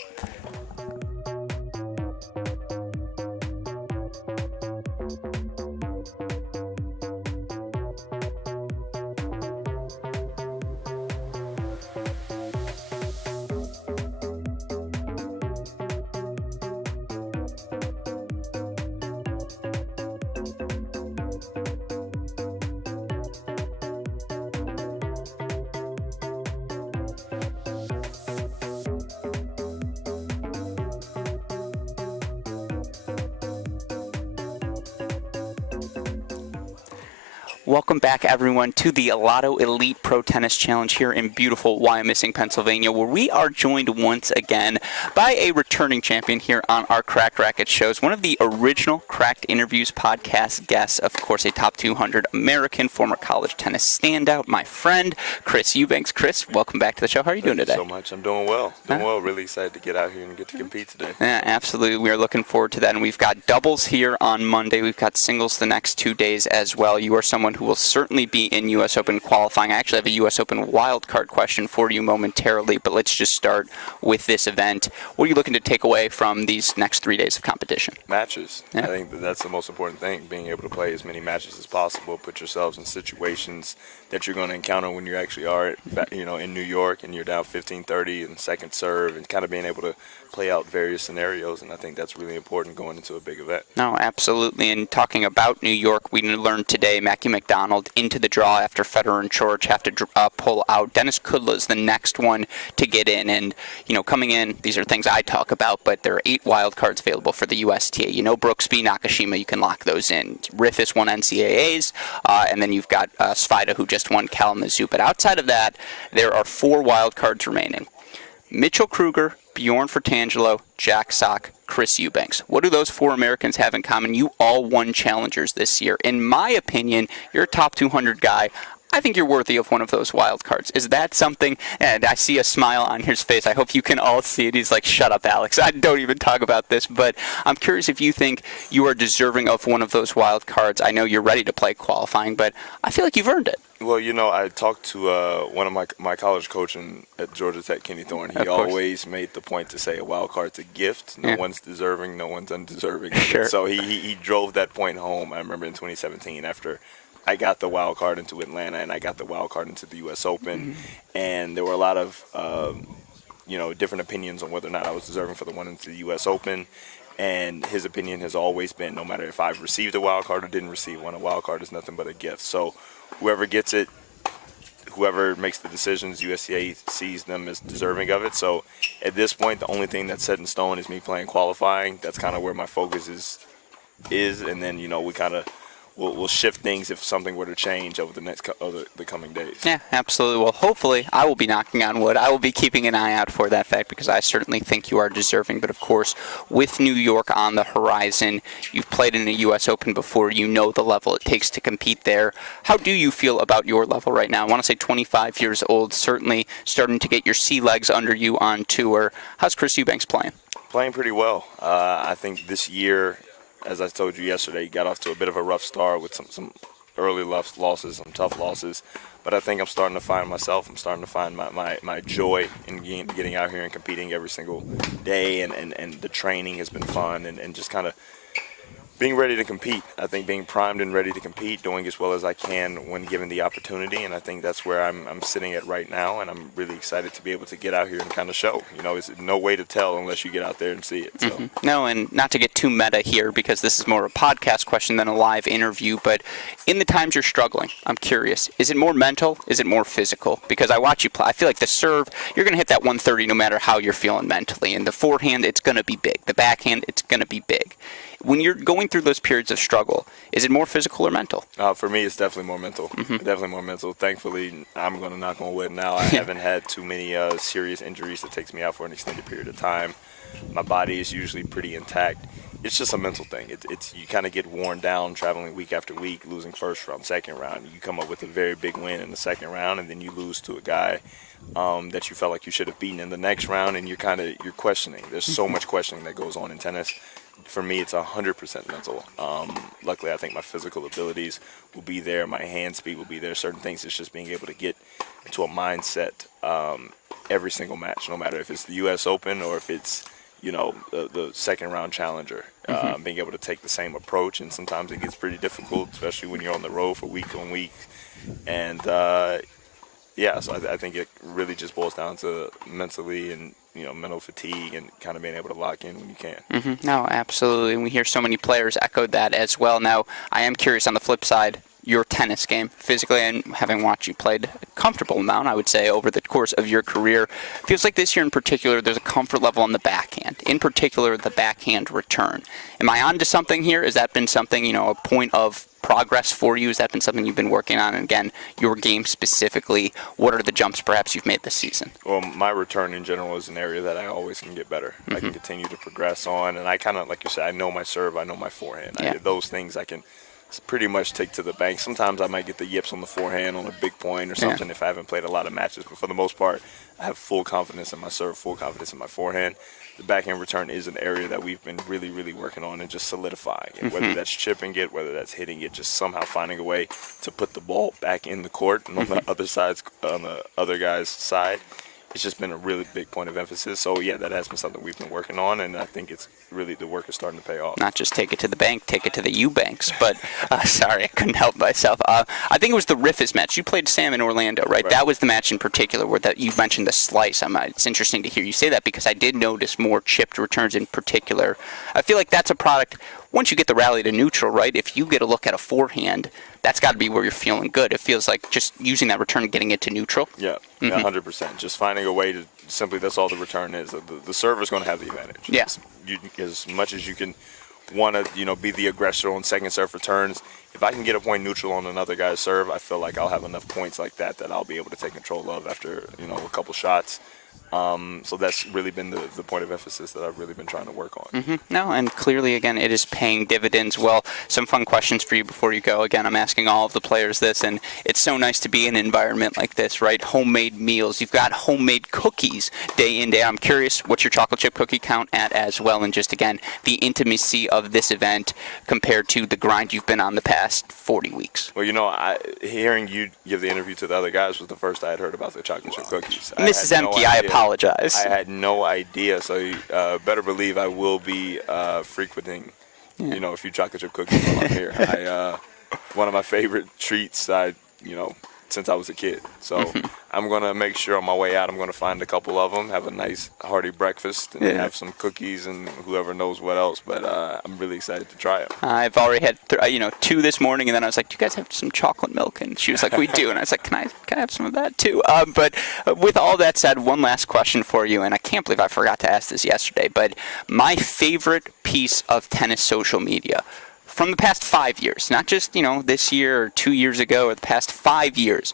Welcome back, everyone, to the Lotto Elite Pro Tennis Challenge here in beautiful Wyomissing, Pennsylvania, where we are joined once again by a returning champion here on our Cracked Racket shows, one of the original Cracked Interviews podcast guests, of course, a top 200 American, former college tennis standout, my friend, Chris Eubanks. Chris, welcome back to the show. How are you doing today? Thank you so much. I'm doing well. Doing well. Really excited to get out here and get to compete today. Yeah, absolutely. We are looking forward to that. And we've got doubles here on Monday. We've got singles the next 2 days as well. You are someone who will certainly be in U.S. Open qualifying. I actually have a U.S. Open wildcard question for you momentarily, but let's just start with this event. What are you looking to take away from these next 3 days of competition? Matches. Yeah. I think that's the most important thing, being able to play as many matches as possible, put yourselves in situations that you're going to encounter when you actually are in New York and you're down 15-30 and second serve, and kind of being able to play out various scenarios, and I think that's really important going into a big event. No, absolutely. And talking about New York, we learned today Mackie McDonald into the draw after Federer and George have to pull out. Dennis Kudla's the next one to get in. And, coming in, these are things I talk about, but there are 8 wild cards available for the USTA. Brooksby, Nakashima, you can lock those in. Riffis won NCAAs, and then you've got Svida, who just won Kalamazoo. But outside of that, there are 4 wild cards remaining. Mitchell Kruger, Bjorn Fratangelo, Jack Sock, Chris Eubanks. What do those 4 Americans have in common? You all won challengers this year. In my opinion, you're a top 200 guy. I think you're worthy of one of those wild cards. Is that something? And I see a smile on his face. I hope you can all see it. He's like, shut up, Alex. I don't even talk about this. But I'm curious if you think you are deserving of one of those wild cards. I know you're ready to play qualifying, but I feel like you've earned it. Well, I talked to one of my college coach at Georgia Tech, Kenny Thorne. He always made the point to say a wild card's a gift. No one's deserving, no one's undeserving. Sure. So he drove that point home. I remember in 2017 after I got the wild card into Atlanta and I got the wild card into the U.S. Open, and there were a lot of different opinions on whether or not I was deserving for the one into the U.S. Open. And his opinion has always been, no matter if I've received a wild card or didn't receive one, a wild card is nothing but a gift. So whoever gets it, whoever makes the decisions, USTA sees them as deserving of it. So at this point, the only thing that's set in stone is me playing qualifying. That's kind of where my focus is. And then, we kind of will shift things if something were to change over the coming days. Yeah, absolutely. Well, hopefully, I will be knocking on wood. I will be keeping an eye out for that fact because I certainly think you are deserving. But of course, with New York on the horizon, you've played in the U.S. Open before. You know the level it takes to compete there. How do you feel about your level right now? I want to say 25 years old, certainly starting to get your sea legs under you on tour. How's Chris Eubanks playing? Playing pretty well. I think this year, as I told you yesterday, he got off to a bit of a rough start with some early losses, some tough losses. But I think I'm starting to find myself. I'm starting to find my joy in getting out here and competing every single day. And the training has been fun and just kind of being ready to compete. I think being primed and ready to compete, doing as well as I can when given the opportunity. And I think that's where I'm sitting at right now. And I'm really excited to be able to get out here and kind of show. You know, it's no way to tell unless you get out there and see it. So. No, and not to get too meta here because this is more a podcast question than a live interview, but in the times you're struggling, I'm curious, is it more mental? Is it more physical? Because I watch you play. I feel like the serve, you're going to hit that 130 no matter how you're feeling mentally. And the forehand, it's going to be big. The backhand, it's going to be big. When you're going through those periods of struggle, is it more physical or mental? For me, it's definitely more mental. Definitely more mental. Thankfully, I'm going to knock on wood now. I haven't had too many serious injuries that takes me out for an extended period of time. My body is usually pretty intact. It's just a mental thing. It's you kind of get worn down traveling week after week, losing first round, second round. You come up with a very big win in the second round, and then you lose to a guy that you felt like you should have beaten in the next round, and you're questioning. There's so much questioning that goes on in tennis. For me, it's 100% mental. Luckily, I think my physical abilities will be there. My hand speed will be there. Certain things, it's just being able to get into a mindset every single match, no matter if it's the U.S. Open or if it's, you know, the second round challenger. Being able to take the same approach, and sometimes it gets pretty difficult, especially when you're on the road for week on week. And, yeah, so I think it really just boils down to mentally and, you know, mental fatigue and kind of being able to lock in when you can. No, absolutely. And we hear so many players echo that as well. Now, I am curious on the flip side, your tennis game, physically, and having watched you played a comfortable amount, I would say, over the course of your career. Feels like this year in particular, there's a comfort level on the backhand, in particular, the backhand return. Am I on to something here? Has that been something, you know, a point of progress for you? Has that been something you've been working on? And again, your game specifically, what are the jumps perhaps you've made this season? Well, my return in general is an area that I always can get better. I can continue to progress on, and I kind of, like you said, I know my serve, I know my forehand. Those things I can pretty much take to the bank. Sometimes I might get the yips on the forehand on a big point or something if I haven't played a lot of matches, but for the most part, I have full confidence in my serve, full confidence in my forehand. The backhand return is an area that we've been really, really working on and just solidifying. And whether that's chipping it, whether that's hitting it, just somehow finding a way to put the ball back in the court and on the other guy's side. It's just been a really big point of emphasis. So, yeah, that has been something we've been working on, and I think it's really the work is starting to pay off. Not just take it to the bank, take it to the Eubanks. But, sorry, I couldn't help myself. I think it was the Riffis match. You played Sam in Orlando, right? That was the match in particular where you mentioned the slice. It's interesting to hear you say that because I did notice more chipped returns in particular. I feel like that's a product, once you get the rally to neutral, right, if you get a look at a forehand, that's got to be where you're feeling good. It feels like just using that return and getting it to neutral. Yeah, 100%. Just finding a way to simply, that's all the return is. The server is going to have the advantage. Yes. As much as you can want to, you know, be the aggressor on second serve returns, if I can get a point neutral on another guy's serve, I feel like I'll have enough points like that I'll be able to take control of after, you know, a couple shots. So that's really been the point of emphasis that I've really been trying to work on. No, and clearly, again, it is paying dividends. Well, some fun questions for you before you go. Again, I'm asking all of the players this, and it's so nice to be in an environment like this, right? Homemade meals. You've got homemade cookies day in, day out. I'm curious, what's your chocolate chip cookie count at as well? And just, again, the intimacy of this event compared to the grind you've been on the past 40 weeks. Well, you know, hearing you give the interview to the other guys was the first I had heard about the chocolate chip cookies. Mrs. Emke, I apologize. I had no idea, so you better believe I will be frequenting, you know, a few chocolate chip cookies while I'm here. One of my favorite treats, since I was a kid. So I'm going to make sure on my way out I'm going to find a couple of them, have a nice hearty breakfast, and have some cookies and whoever knows what else. But I'm really excited to try it. I've already had, 2 this morning, and then I was like, do you guys have some chocolate milk? And she was like, we do. And I was like, can I have some of that too? But with all that said, one last question for you, and I can't believe I forgot to ask this yesterday, but my favorite piece of tennis social media, from the past 5 years, not just, this year or 2 years ago or the past 5 years,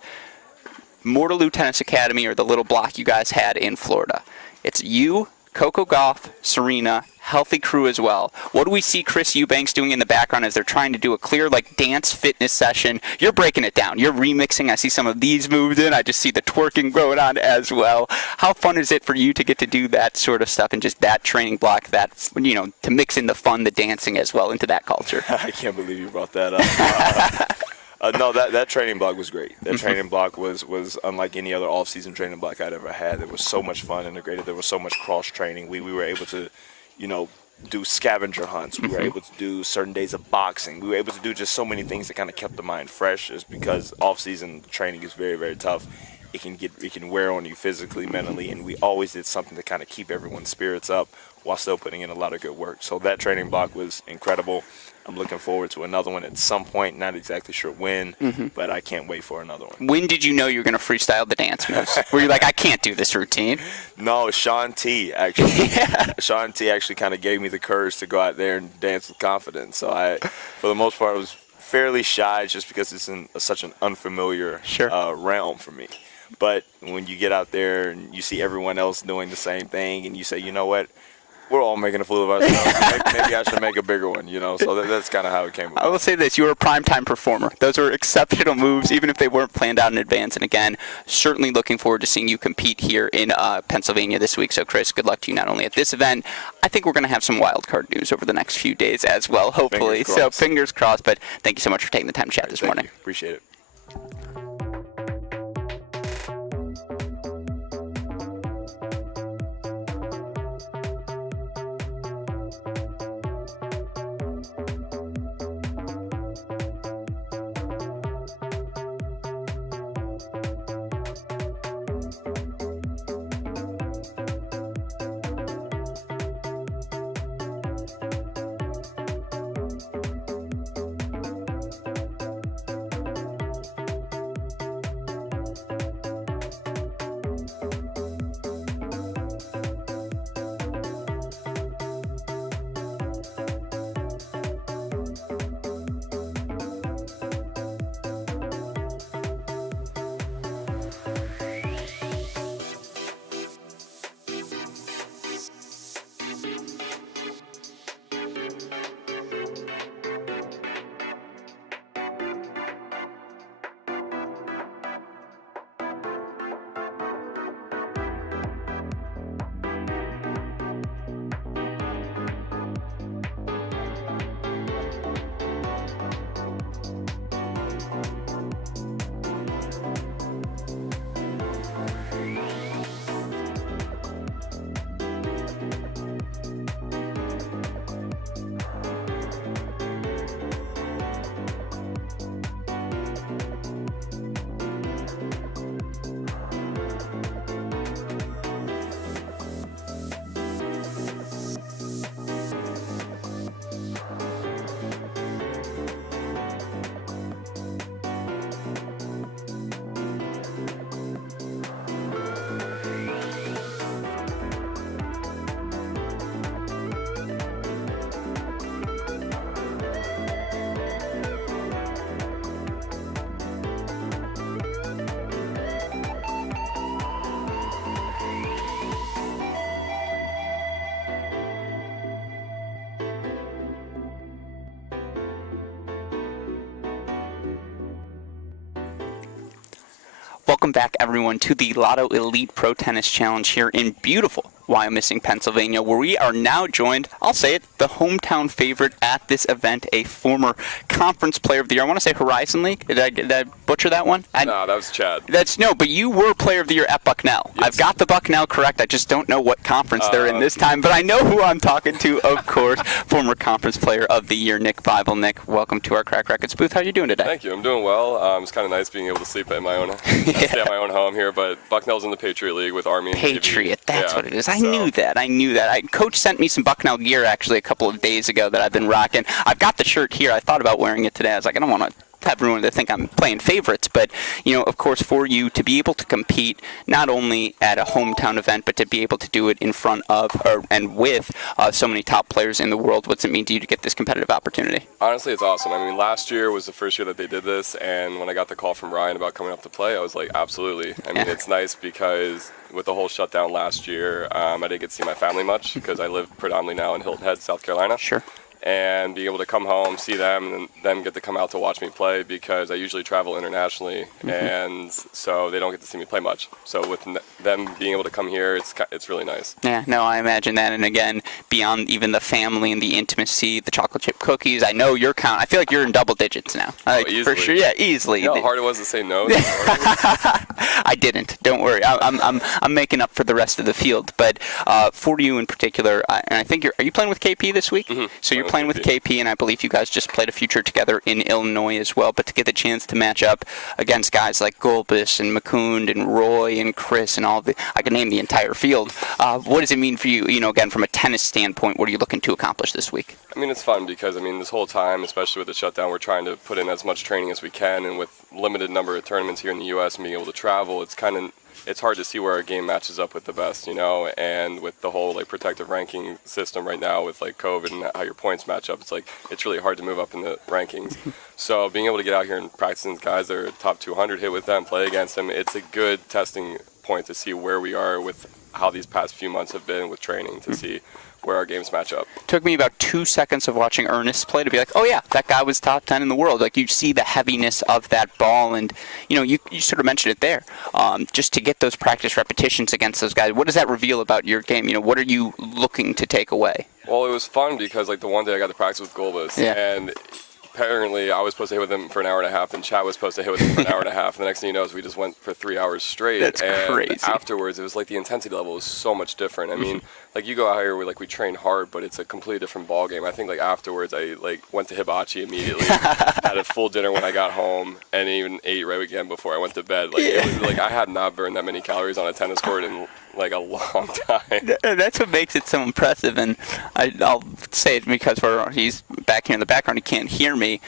Mortaloo Tennis Academy or the little block you guys had in Florida. It's you, Coco Gauff, Serena, healthy crew as well. What do we see Chris Eubanks doing in the background as they're trying to do a clear dance fitness session? You're breaking it down. You're remixing. I see some of these moves in. I just see the twerking going on as well. How fun is it for you to get to do that sort of stuff and just that training block, that, to mix in the fun, the dancing as well into that culture? I can't believe you brought that up. No, that training block was great. That training block was unlike any other off-season training block I'd ever had. There was so much fun integrated. There was so much cross-training. We were able to, do scavenger hunts. We were able to do certain days of boxing. We were able to do just so many things that kind of kept the mind fresh, just because off-season training is very, very tough. It can wear on you physically, mentally, and we always did something to kind of keep everyone's spirits up while still putting in a lot of good work. So that training block was incredible. I'm looking forward to another one at some point. Not exactly sure when, but I can't wait for another one. When did you know you were going to freestyle the dance moves? Were you like, I can't do this routine? No, Sean T actually. Sean T actually kind of gave me the courage to go out there and dance with confidence. So for the most part, I was fairly shy just because it's in such an unfamiliar realm for me. But when you get out there and you see everyone else doing the same thing and you say, you know what? We're all making a fool of ourselves. Maybe I should make a bigger one, So that's kind of how it came about. I will say this. You were a primetime performer. Those were exceptional moves, even if they weren't planned out in advance. And again, certainly looking forward to seeing you compete here in Pennsylvania this week. So, Chris, good luck to you not only at this event. I think we're going to have some wild card news over the next few days as well, hopefully. So, fingers crossed. But thank you so much for taking the time to chat this morning. Thank you. Appreciate it. Welcome back, everyone, to the Lotto Elite Pro Tennis Challenge here in beautiful Wyomissing, Pennsylvania, where we are now joined, I'll say it, the hometown favorite at this event, a former conference player of the year. I want to say Horizon League. Did I butcher that one? No, that was Chad. But you were player of the year at Bucknell. Yes. I've got the Bucknell correct. I just don't know what conference they're in this time, but I know who I'm talking to, of course. Former conference player of the year, Nick Bible. Nick, welcome to our Crack Rackets booth. How are you doing today? Thank you. I'm doing well. It's kind of nice being able to sleep at my own, stay at my own home here, but Bucknell's in the Patriot League with Army and Patriot, TV. that's what it is. I knew that. Coach sent me some Bucknell gear actually a couple of days ago that I've been rocking. I've got the shirt here. I thought about wearing it today. I was like, I don't want to everyone to think I'm playing favorites, but, of course, for you to be able to compete not only at a hometown event, but to be able to do it in front of and with so many top players in the world, what's it mean to you to get this competitive opportunity? Honestly, it's awesome. I mean, last year was the first year that they did this, and when I got the call from Ryan about coming up to play, I was like, absolutely. I mean, it's nice because with the whole shutdown last year, I didn't get to see my family much because I live predominantly now in Hilton Head, South Carolina. Sure. And be able to come home, see them, and then get to come out to watch me play because I usually travel internationally, and so they don't get to see me play much. So with them being able to come here, it's really nice. Yeah, no, I imagine that. And again, beyond even the family and the intimacy, the chocolate chip cookies, I know you're I feel like you're in double digits now. Like, easily. For sure, yeah, easily. You know how hard it was to say no? I didn't. Don't worry. I'm making up for the rest of the field. But for you in particular, and I think are you playing with KP this week? Mm-hmm. So you're playing with KP, and I believe you guys just played a future together in Illinois as well. But to get the chance to match up against guys like Gulbis and McCoond and Roy and Chris and I can name the entire field. What does it mean for you? Again, from a tennis standpoint, what are you looking to accomplish this week? I mean, it's fun because, this whole time, especially with the shutdown, we're trying to put in as much training as we can, and with limited number of tournaments here in the U.S. and being able to travel, it's hard to see where our game matches up with the best, and with the whole protective ranking system right now with COVID and how your points match up, it's really hard to move up in the rankings. So being able to get out here and practice with guys that are top 200, hit with them, play against them, it's a good testing point to see where we are with how these past few months have been with training to see where our games match up. Took me about 2 seconds of watching Ernest play to be like, oh yeah, that guy was top 10 in the world. Like, you see the heaviness of that ball, and you sort of mentioned it there. Just to get those practice repetitions against those guys, what does that reveal about your game? What are you looking to take away? Well, it was fun because the one day I got to practice with Gulbis, and apparently I was supposed to hit with him for an hour and a half, and Chad was supposed to hit with him for an hour and a half, and the next thing you know is we just went for 3 hours straight. That's crazy. Afterwards, it was the intensity level was so much different. I mean, you go out here, we train hard, but it's a completely different ball game. I think afterwards I went to hibachi immediately, had a full dinner when I got home, and even ate right again before I went to bed. It was I had not burned that many calories on a tennis court in a long time. That's what makes it so impressive, and I'll say it because he's back here in the background, he can't hear me.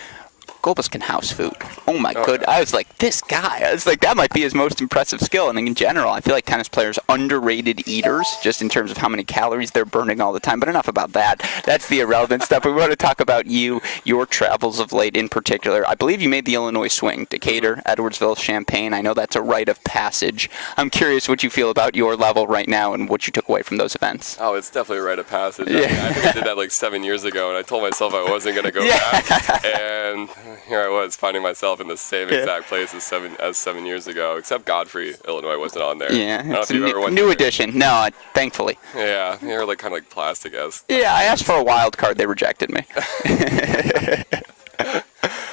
Gulbis can house food. Oh my goodness. I was like, this guy. I was like, that might be his most impressive skill. And in general, I feel like tennis players underrated eaters, just in terms of how many calories they're burning all the time. But enough about that. That's the irrelevant stuff. We want to talk about your travels of late in particular. I believe you made the Illinois swing, Decatur, Edwardsville, Champaign. I know that's a rite of passage. I'm curious what you feel about your level right now and what you took away from those events. Oh, it's definitely a rite of passage. Yeah. I think I did that 7 years ago, and I told myself I wasn't going to go back. And here I was finding myself in the same exact place as 7 years ago, except Godfrey, Illinois wasn't on there. Yeah, I don't know it's if you've ever went new there. edition. No, thankfully. Yeah, you're kind of plastic-esque. Yeah, I asked for a wild card. They rejected me.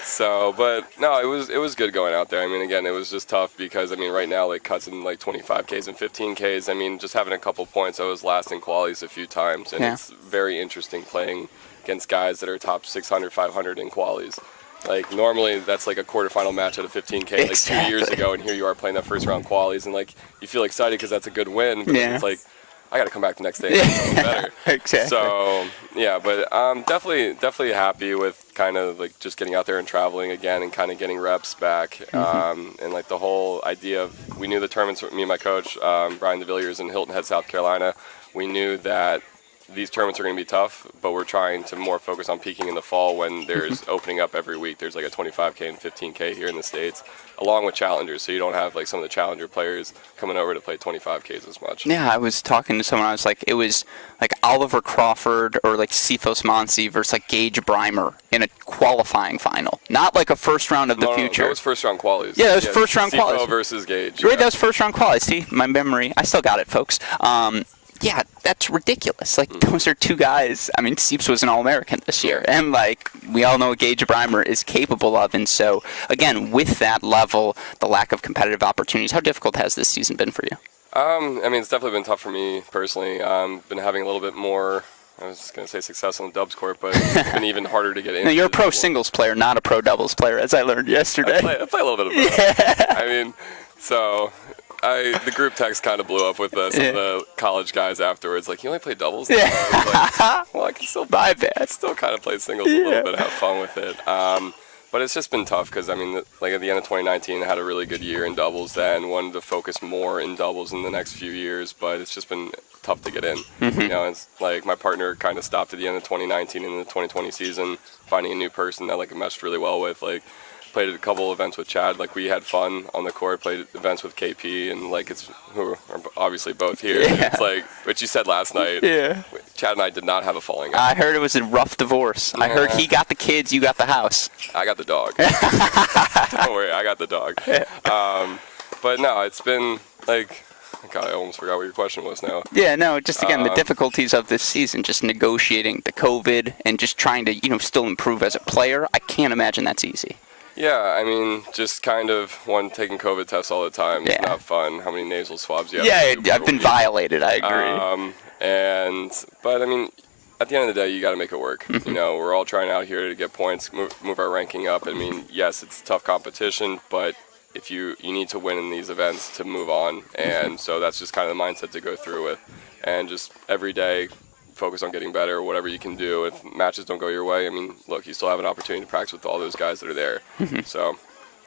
So, but no, it was good going out there. Again, it was just tough because right now cuts in 25Ks and 15Ks. Just having a couple points. I was last in qualies a few times, and it's very interesting playing against guys that are top 600, 500 in qualies. Normally that's a quarterfinal match at a 15K Exactly. 2 years ago, and here you are playing that first round qualies, and you feel excited because that's a good win, but then it's I got to come back the next day and do something better. Exactly. So yeah, but I'm definitely happy with kind of just getting out there and traveling again and kind of getting reps back, and the whole idea of, we knew the tournaments, me and my coach Brian de Villiers in Hilton Head, South Carolina, we knew that these tournaments are going to be tough, but we're trying to more focus on peaking in the fall when there's opening up every week. There's a 25K and 15K here in the States, along with challengers, so you don't have some of the challenger players coming over to play 25Ks as much. Yeah, I was talking to someone, I was like, it was Oliver Crawford or Sifos Monsi versus Gage Breimer in a qualifying final. Not a first round of the future. No, that was first round qualies. Yeah, that was first round qualies. Sifo versus Gage. Right, that was first round qualies. See, my memory, I still got it, folks. Yeah, that's ridiculous. Those are two guys. Seeps was an All-American this year, and we all know what Gage Breimer is capable of. And so, again, with that level, the lack of competitive opportunities, how difficult has this season been for you? It's definitely been tough for me personally. Been having a little bit more, I was going to say success on the dubs court, but it's been even harder to get in. Now, you're a pro singles player, not a pro doubles player, as I learned yesterday. I play a little bit of both. Yeah. The group text kind of blew up with some of the college guys afterwards. You only play doubles? Yeah. I can still My bad. Still kind of play singles a little bit, have fun with it. But it's just been tough because, I mean, like at the end of 2019, I had a really good year in doubles then, wanted to focus more in doubles in the next few years, but it's just been tough to get in. You know, it's like my partner kind of stopped at the end of 2019 and the 2020 season, finding a new person that like I meshed really well with. Like, played a couple events with Chad. Like, we had fun on the court, played events with KP, and like who are obviously both here. Yeah. It's like what you said last night. Yeah. Chad and I did not have a falling out. I heard it was a rough divorce. I heard he got the kids, you got the house. I got the dog. Don't worry, I got the dog. But no, it's been like, God, I almost forgot what your question was now. Yeah, no, just again, the difficulties of this season, just negotiating the COVID and just trying to, still improve as a player. I can't imagine that's easy. Yeah, I mean, just kind of taking COVID tests all the time. It's not fun. How many nasal swabs you have? Yeah, I've been violated. I agree. But I mean, at the end of the day, you got to make it work. We're all trying out here to get points, move our ranking up. I mean, yes, it's tough competition, but if you need to win in these events to move on, and so that's just kind of the mindset to go through with, and just every day focus on getting better, whatever you can do. If matches don't go your way, I mean, look, you still have an opportunity to practice with all those guys that are there. So.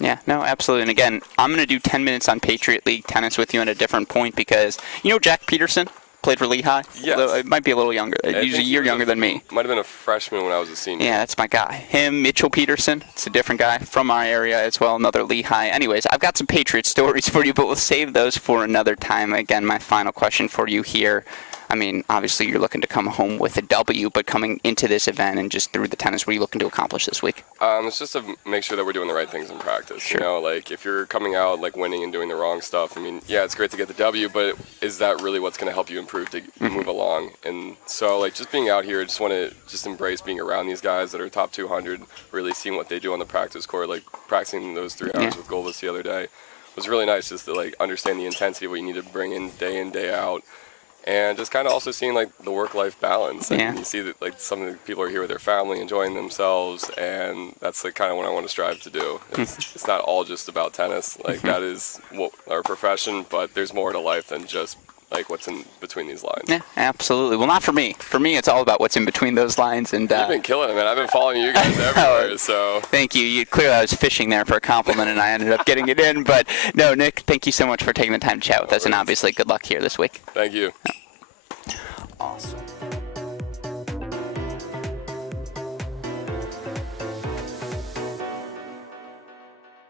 Yeah, no, absolutely. And again, I'm going to do 10 minutes on Patriot League tennis with you at a different point because, Jack Peterson played for Lehigh? Yes. It might be a little younger. He's a year younger than me. Might have been a freshman when I was a senior. Yeah, that's my guy. Him, Mitchell Peterson. It's a different guy from our area as well, another Lehigh. Anyways, I've got some Patriot stories for you, but we'll save those for another time. Again, my final question for you here. I mean, obviously you're looking to come home with a W, but coming into this event and just through the tennis, what are you looking to accomplish this week? It's just to make sure that we're doing the right things in practice. Sure. Like if you're coming out like winning and doing the wrong stuff, I mean, yeah, it's great to get the W, but is that really what's going to help you improve to move along? And so like just being out here, I just want to just embrace being around these guys that are top 200, really seeing what they do on the practice court, like practicing those 3 hours with Golbus the other day. It was really nice just to like understand the intensity of what you need to bring in, day out. And just kind of also seeing like the work-life balance. And you see that like some of the people are here with their family, enjoying themselves, and that's the kind of what I want to strive to do. It's not all just about tennis. Like that is what our profession, but there's more to life than just like what's in between these lines. Yeah, absolutely. Well, not for me. For me, it's all about what's in between those lines. And you've been killing it, man. I've been following you guys everywhere. So thank you. Clearly, I was fishing there for a compliment, and I ended up getting it in. But no, Nick, thank you so much for taking the time to chat with us, and obviously, good luck here this week. Thank you.